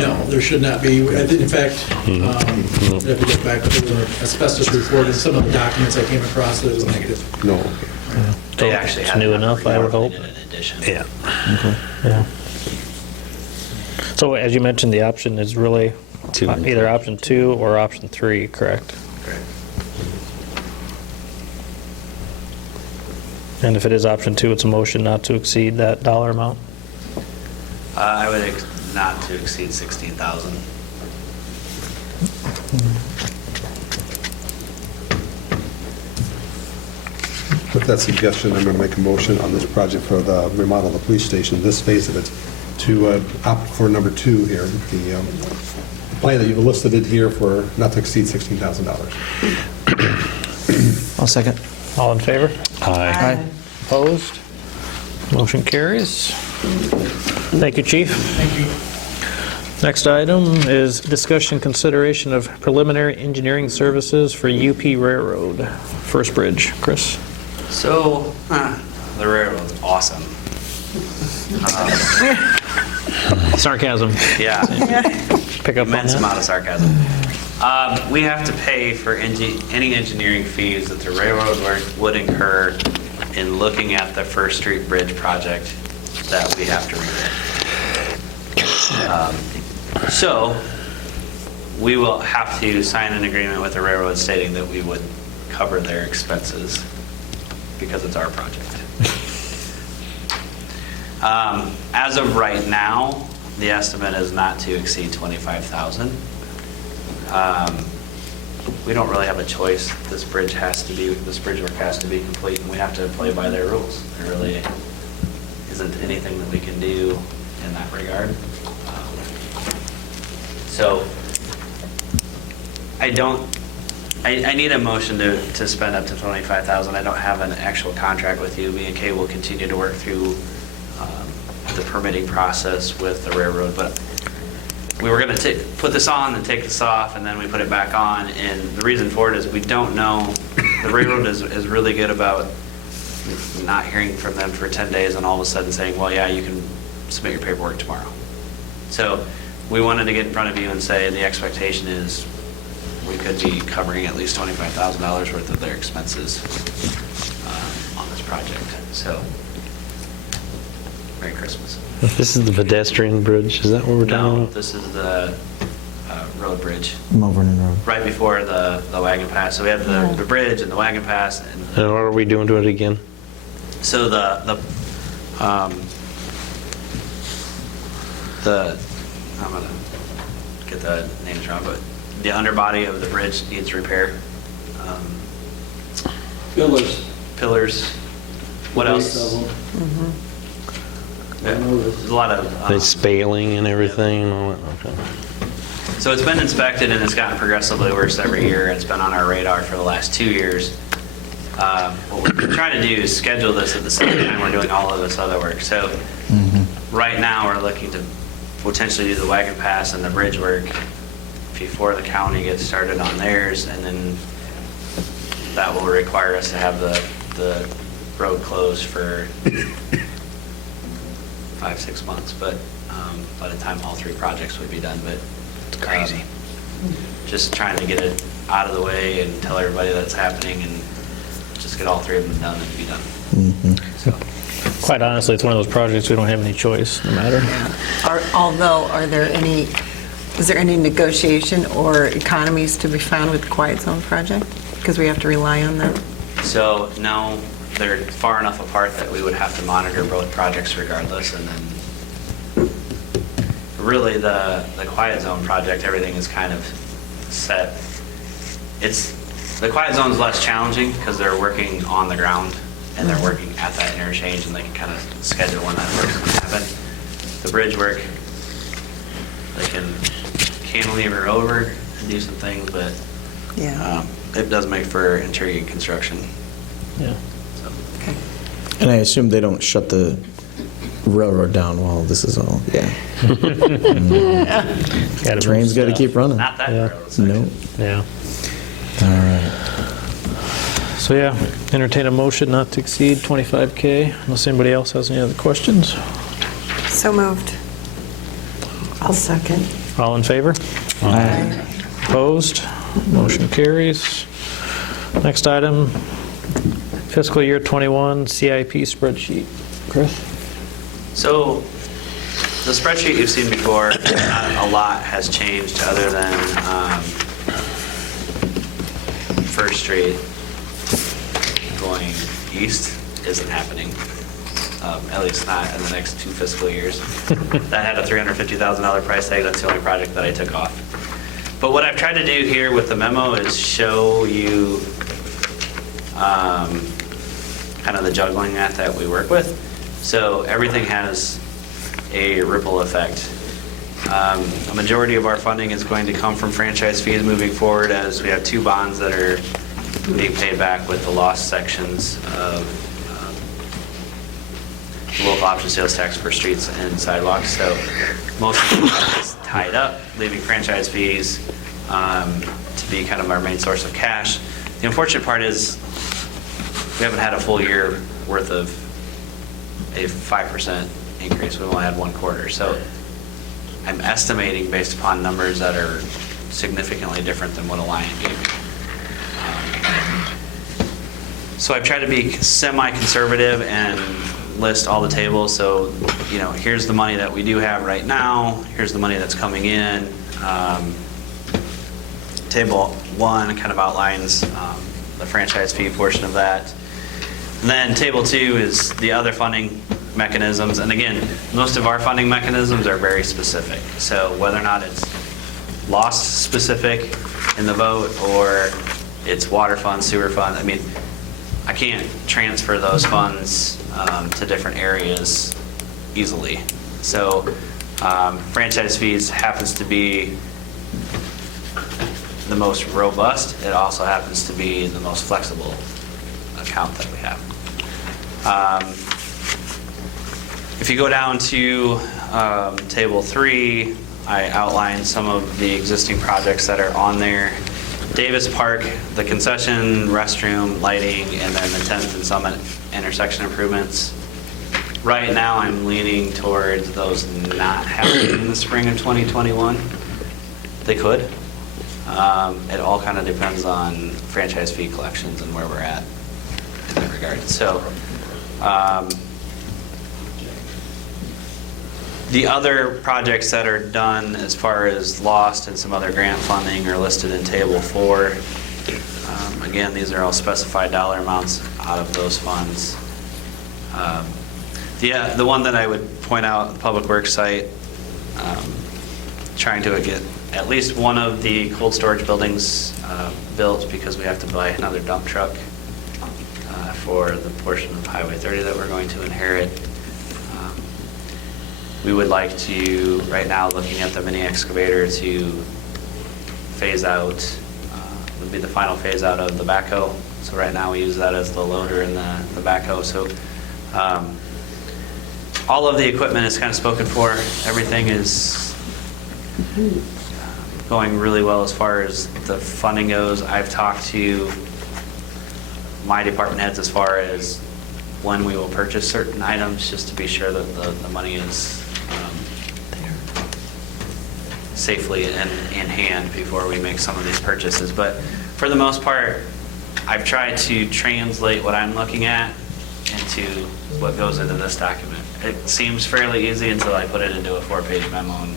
No, there should not be. In fact, I have to get back to the asbestos report and some of the documents I came across that was negative. No. They actually It's had new it enough, I would hope. in addition. Yeah. Yeah. So as you mentioned, the option is really Two and either three. option 2 or option 3, correct? Correct. And if it is option 2, it's a motion not to exceed that dollar amount? I would not to exceed 16,000. With that suggestion, I'm going to make a motion on this project for the remodel of the police station, this phase of it, to opt for number 2 here, the plan that you've listed it here for not to exceed $16,000. I'll second. All in favor? Aye. Opposed? Motion carries. Thank you, Chief. Thank you. Next item is discussion consideration of preliminary engineering services for UP Railroad. First Bridge. Chris? So, the railroad's awesome. Sarcasm. Yeah. Pick up on Immense that. amount of sarcasm. We have to pay for any engineering fees that the railroad would incur in looking at the First Street Bridge project that we have to rebid. So, we will have to sign an agreement with the railroad stating that we would cover their expenses because it's our project. As of right now, the estimate is not to exceed $25,000. We don't really have a choice. This bridge work has to be complete, and we have to play by their rules. There really isn't anything that we can do in that regard. So I need a motion to spend up to $25,000. I don't have an actual contract with you. B&K will continue to work through the permitting process with the railroad, but we were going to put this on and take this off, and then we put it back on, and the reason for it is we don't know. The railroad is really good about not hearing from them for 10 days and all of a sudden saying, well, yeah, you can submit your paperwork tomorrow. So we wanted to get in front of you and say the expectation is we could be covering at least $25,000 worth of their expenses on this project. So, Merry Christmas. This is the pedestrian bridge, is that what we're talking No, about? this is the road bridge, Mount Vernon Road. right before the wagon pass. So we have the bridge and the wagon pass. And And what are we doing to it again? so I'm going to get the names wrong, but the underbody of the bridge needs repair. Pillars. What else? Yeah, there's a lot of... It's spailing and everything and all that? Okay. So it's been inspected and it's gotten progressively worse every year. It's been on our radar for the last 2 years. What we're trying to do is schedule this at the same time we're doing all of this other work. So right now we're looking to potentially do the wagon pass and the bridge work before the county gets started on theirs, and then that will require us to have the road closed for 5-6 months, but by the time all 3 projects would be done, but it's crazy. Just trying to get it out of the way and tell everybody that it's happening and just get all 3 of them done and be done. So. Quite honestly, it's one of those projects we don't have any choice, no matter. Is there any negotiation or economies to be found with the Quiet Zone project? Because we have to rely on them. So, no, they're far enough apart that we would have to monitor both projects regardless, and then really the Quiet Zone project, everything is kind of set. The Quiet Zone's less challenging because they're working on the ground and they're working at that interchange and they can kind of schedule when that work's going to happen. The bridge work, they can cantilever over and do some things, but it does make for intriguing construction. Yeah. And I assume they don't shut the railroad down while this is all, yeah. Gotta Train's got to move keep running. Not that Yeah. railroad section. No. Yeah. All right. So yeah, entertain a motion not to exceed 25K, unless anybody else has any other questions. So moved. I'll second. All in favor? Aye. Opposed? Motion carries. Next item, fiscal year 21 CIP spreadsheet. Chris? So the spreadsheet you've seen before, not a lot has changed other than First Street going east isn't happening, at least not in the next 2 fiscal years. That had a $350,000 price tag. That's the only project that I took off. But what I've tried to do here with the memo is show you kind of the juggling act that we work with. So everything has a ripple effect. A majority of our funding is going to come from franchise fees moving forward, as we have 2 bonds that are being paid back with the lost sections of the local option sales tax for streets and sidewalks. So most of it is tied up, leaving franchise fees to be kind of our main source of cash. The unfortunate part is we haven't had a full year worth of a 5% increase. We've only had 1 quarter. So I'm estimating based upon numbers that are significantly different than what Alliant gave me. So I've tried to be semi-conservative and list all the tables. So, you know, here's the money that we do have right now. Here's the money that's coming in. Table 1 kind of outlines the franchise fee portion of that. Then table 2 is the other funding mechanisms. And again, most of our funding mechanisms are very specific. So whether or not it's lost specific in the vote or it's water fund, sewer fund, I mean, I can't transfer those funds to different areas easily. So franchise fees happens to be the most robust. It also happens to be the most flexible account that we have. If you go down to table 3, I outlined some of the existing projects that are on there. Davis Park, the concession, restroom, lighting, and then the 10th and Summit intersection improvements. Right now, I'm leaning towards those not happening in the spring of 2021. They could. It all kind of depends on franchise fee collections and where we're at in that regard. So, the other projects that are done as far as lost and some other grant funding are listed in table 4. Again, these are all specified dollar amounts out of those funds. The one that I would point out, the Public Works site, trying to get at least one of the cold storage buildings built, because we have to buy another dump truck for the portion of Highway 30 that we're going to inherit. We would like to, right now, looking at the mini excavator to phase out, would be the final phase out of the backhoe. So right now we use that as the loader and the backhoe. So all of the equipment is kind of spoken for. Everything is going really well as far as the funding goes. I've talked to my department heads as far as when we will purchase certain items, just to be sure that the money is safely in hand before we make some of these purchases. But for the most part, I've tried to translate what I'm looking at into what goes into this document. It seems fairly easy until I put it into a 4-page memo and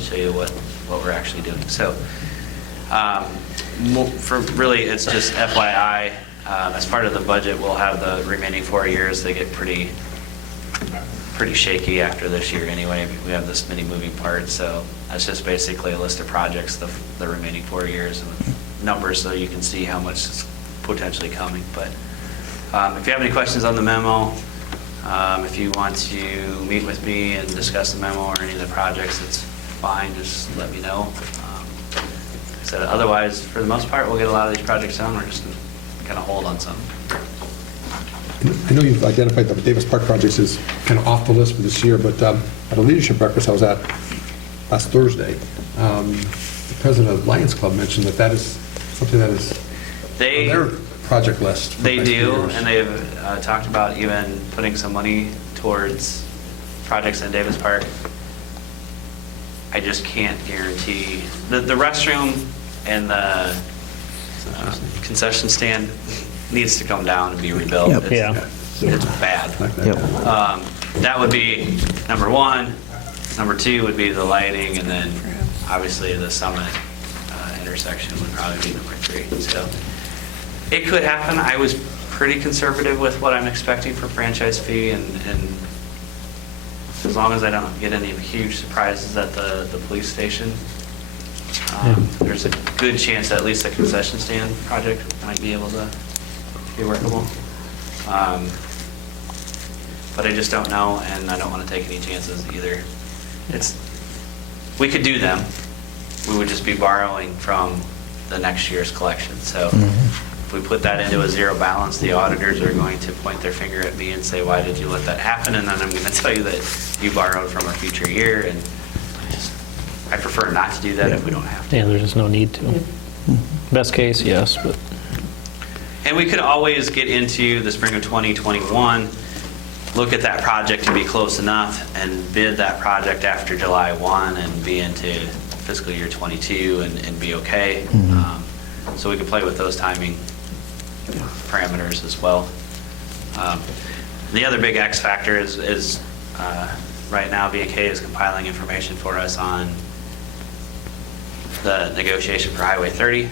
show you what we're actually doing. So for really, it's just FYI. As part of the budget, we'll have the remaining 4 years. They get pretty shaky after this year anyway. We have this many moving parts, so that's just basically a list of projects the remaining 4 years with numbers, so you can see how much is potentially coming. But if you have any questions on the memo, if you want to meet with me and discuss the memo or any of the projects, it's fine. Just let me know. So otherwise, for the most part, we'll get a lot of these projects done. We're just going to hold on some. I know you've identified the Davis Park projects as kind of off the list for this year, but at a leadership breakfast I was at last Thursday, the president of Lions Club mentioned that is something that is on their project list. for They next few do, years. and they've talked about even putting some money towards projects in Davis Park. I just can't guarantee. The restroom and the concession stand needs to come down and be rebuilt. Yep. It's bad. Yep. That would be number one. Number two would be the lighting, and then obviously the Summit intersection would probably be number three. So it could happen. I was pretty conservative with what I'm expecting for franchise fee, and as long as I don't get any huge surprises at the police station, there's a good chance that at least the concession stand project might be able to be workable. But I just don't know, and I don't want to take any chances either. We could do them. We would just be borrowing from the next year's collection. So if we put that into a zero balance, the auditors are going to point their finger at me and say, why did you let that happen? And then I'm going to tell you that you borrowed from a future year, and I prefer not to do that if we don't have to. Yeah, there's just no need to. Best case, yes, but And we could always get into the spring of 2021, look at that project to be close enough and bid that project after July 1 and be into fiscal year 22 and be okay. So we can play with those timing parameters as well. The other big X factor is right now B&K is compiling information for us on the negotiation for Highway 30.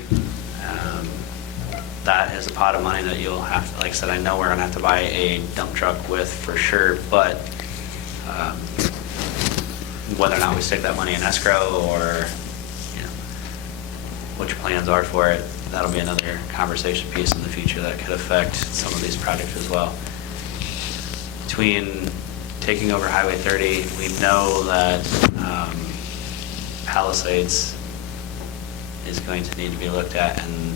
That is a pot of money that you'll have to, like I said, I know we're going to have to buy a dump truck with for sure, but whether or not we stick that money in escrow or, what your plans are for it, that'll be another conversation piece in the future that could affect some of these projects as well. Between taking over Highway 30, we know that Palisades is going to need to be looked at, and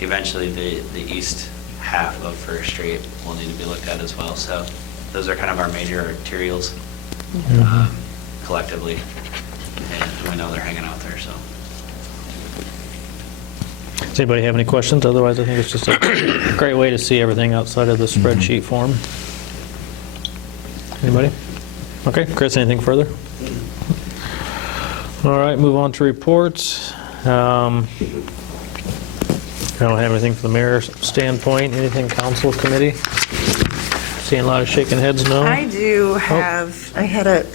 eventually the east half of First Street will need to be looked at as well. So those are kind of our major arterials collectively, and we know they're hanging out there. So. does anybody have any questions? Otherwise, I think it's just a great way to see everything outside of the spreadsheet form. Anybody? Okay, Chris, anything further? All right, move on to reports. I don't have anything from the mayor's standpoint. Anything council committee? Seeing a lot of shaking heads, no? I do have, I had a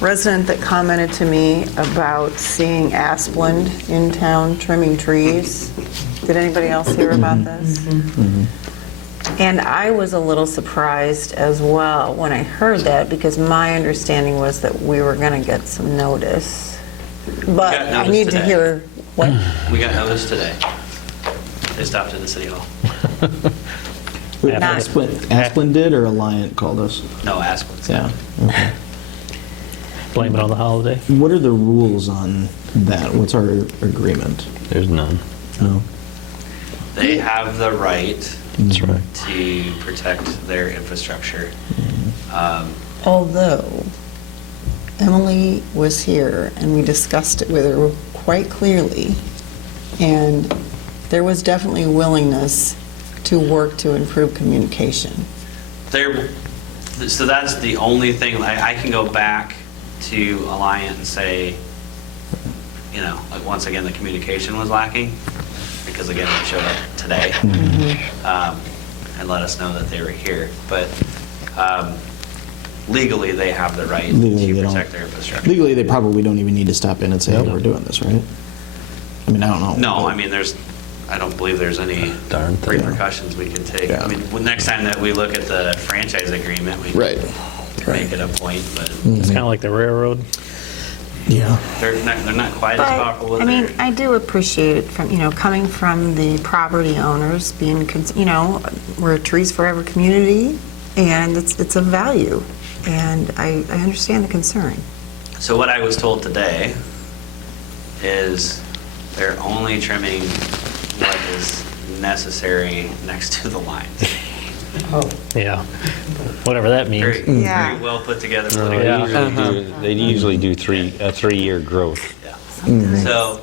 resident that commented to me about seeing Asplund in town trimming trees. Did anybody else hear about this? And I was a little surprised as well when I heard that, because my understanding was that we were going to get some notice. But got I notice need to today. hear what. We got notice today. They stopped at the city hall. Wait, Not- Asplund did, or Alliant called us? No, Asplund. Yeah. Okay. Blame it on the holiday. What are the rules on that? What's our agreement? There's none. No. They have the right That's right. to protect their infrastructure. Although Emily was here and we discussed it with her quite clearly, and there was definitely a willingness to work to improve communication. So that's the only thing, I can go back to Alliant and say, like once again, the communication was lacking, because again, they showed up today and let us know that they were here. But legally, they have the right Legally, to they protect don't. their infrastructure. Legally, they probably don't even need to stop in and say, hey, we're doing this, right? I mean, I don't know. No, I mean, I don't believe there's any Darn thing. repercussions we can take. Yeah. I mean, next time that we look at the franchise agreement, we Right. can make it a point, but It's kind of like the railroad. Yeah. they're not quite as powerful with I mean, their... I do appreciate it from, coming from the property owners, being, we're a Trees Forever community, and it's a value, and I understand the concern. So what I was told today is they're only trimming what is necessary next to the lines. Yeah, whatever that means. Very, Yeah. very well put together. No, they usually do a 3-year growth. Yeah. So.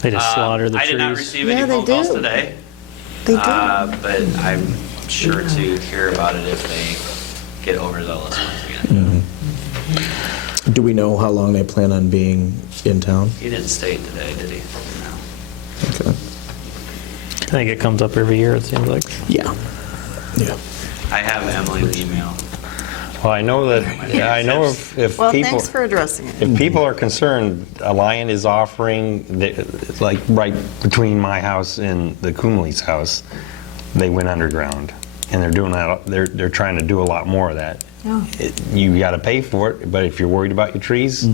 They just slaughter the I did not trees. receive Yeah, any they phone calls do. today. They do. But I'm sure to hear about it if they get overzealous once again. Do we know how long they plan on being in town? He didn't state today, did he? No. Okay. I think it comes up every year, it seems like. Yeah. Yeah. I have Emily's email. Well, I know if Well, people, thanks for addressing it. if people are concerned, Alliant is offering, it's like right between my house and the Kumley's house, they went underground. And they're doing that, they're trying to do a lot more of that. Yeah. You got to pay for it, but if you're worried about your trees,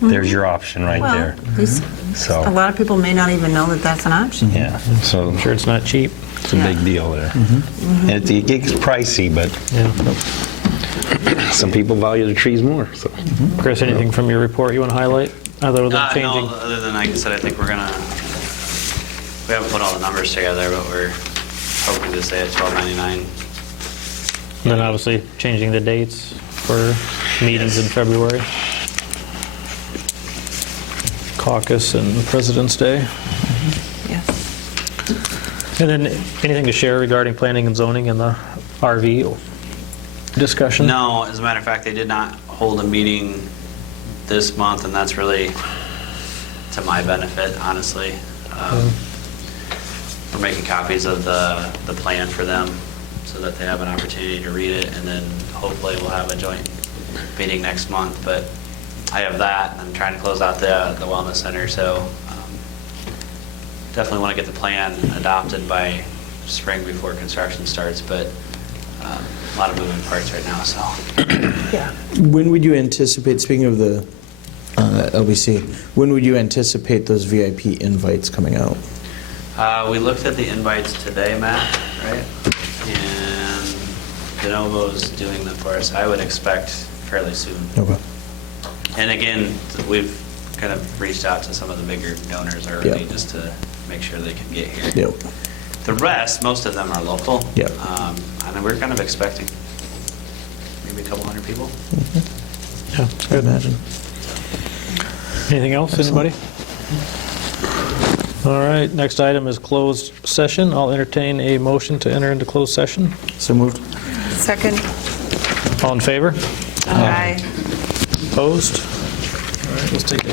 there's your option right Well, there. a So, lot of people may not even know that that's an option. yeah, so I'm sure it's not cheap. it's a big deal there. And it gets pricey, but Yeah. some people value the trees more, so. Chris, anything from your report you want to highlight, other than changing? No, other than, like I said, I think we haven't put all the numbers together, but we're hoping to stay at $12.99. And then obviously changing the dates for meetings in February. Caucus and President's Day. Yes. And then anything to share regarding planning and zoning and the RV discussion? No, as a matter of fact, they did not hold a meeting this month, and that's really to my benefit, honestly. We're making copies of the plan for them so that they have an opportunity to read it, and then hopefully we'll have a joint meeting next month. But I have that, and I'm trying to close out the Wellness Center, so definitely want to get the plan adopted by spring before construction starts, but a lot of moving parts right now, so. When would you anticipate, speaking of the LBC, when would you anticipate those VIP invites coming out? We looked at the invites today, Matt, right? And DeNovo's doing them for us. I would expect fairly soon. Okay. And again, we've kind of reached out to some of the bigger donors already just to make sure they can get here. Yep. The rest, most of them are local. Yep. And we're kind of expecting maybe a couple hundred people. Yeah, I would imagine. Anything else, anybody? All right, next item is closed session. I'll entertain a motion to enter into closed session. So moved. Second. All in favor? Aye. Opposed? All right, let's take a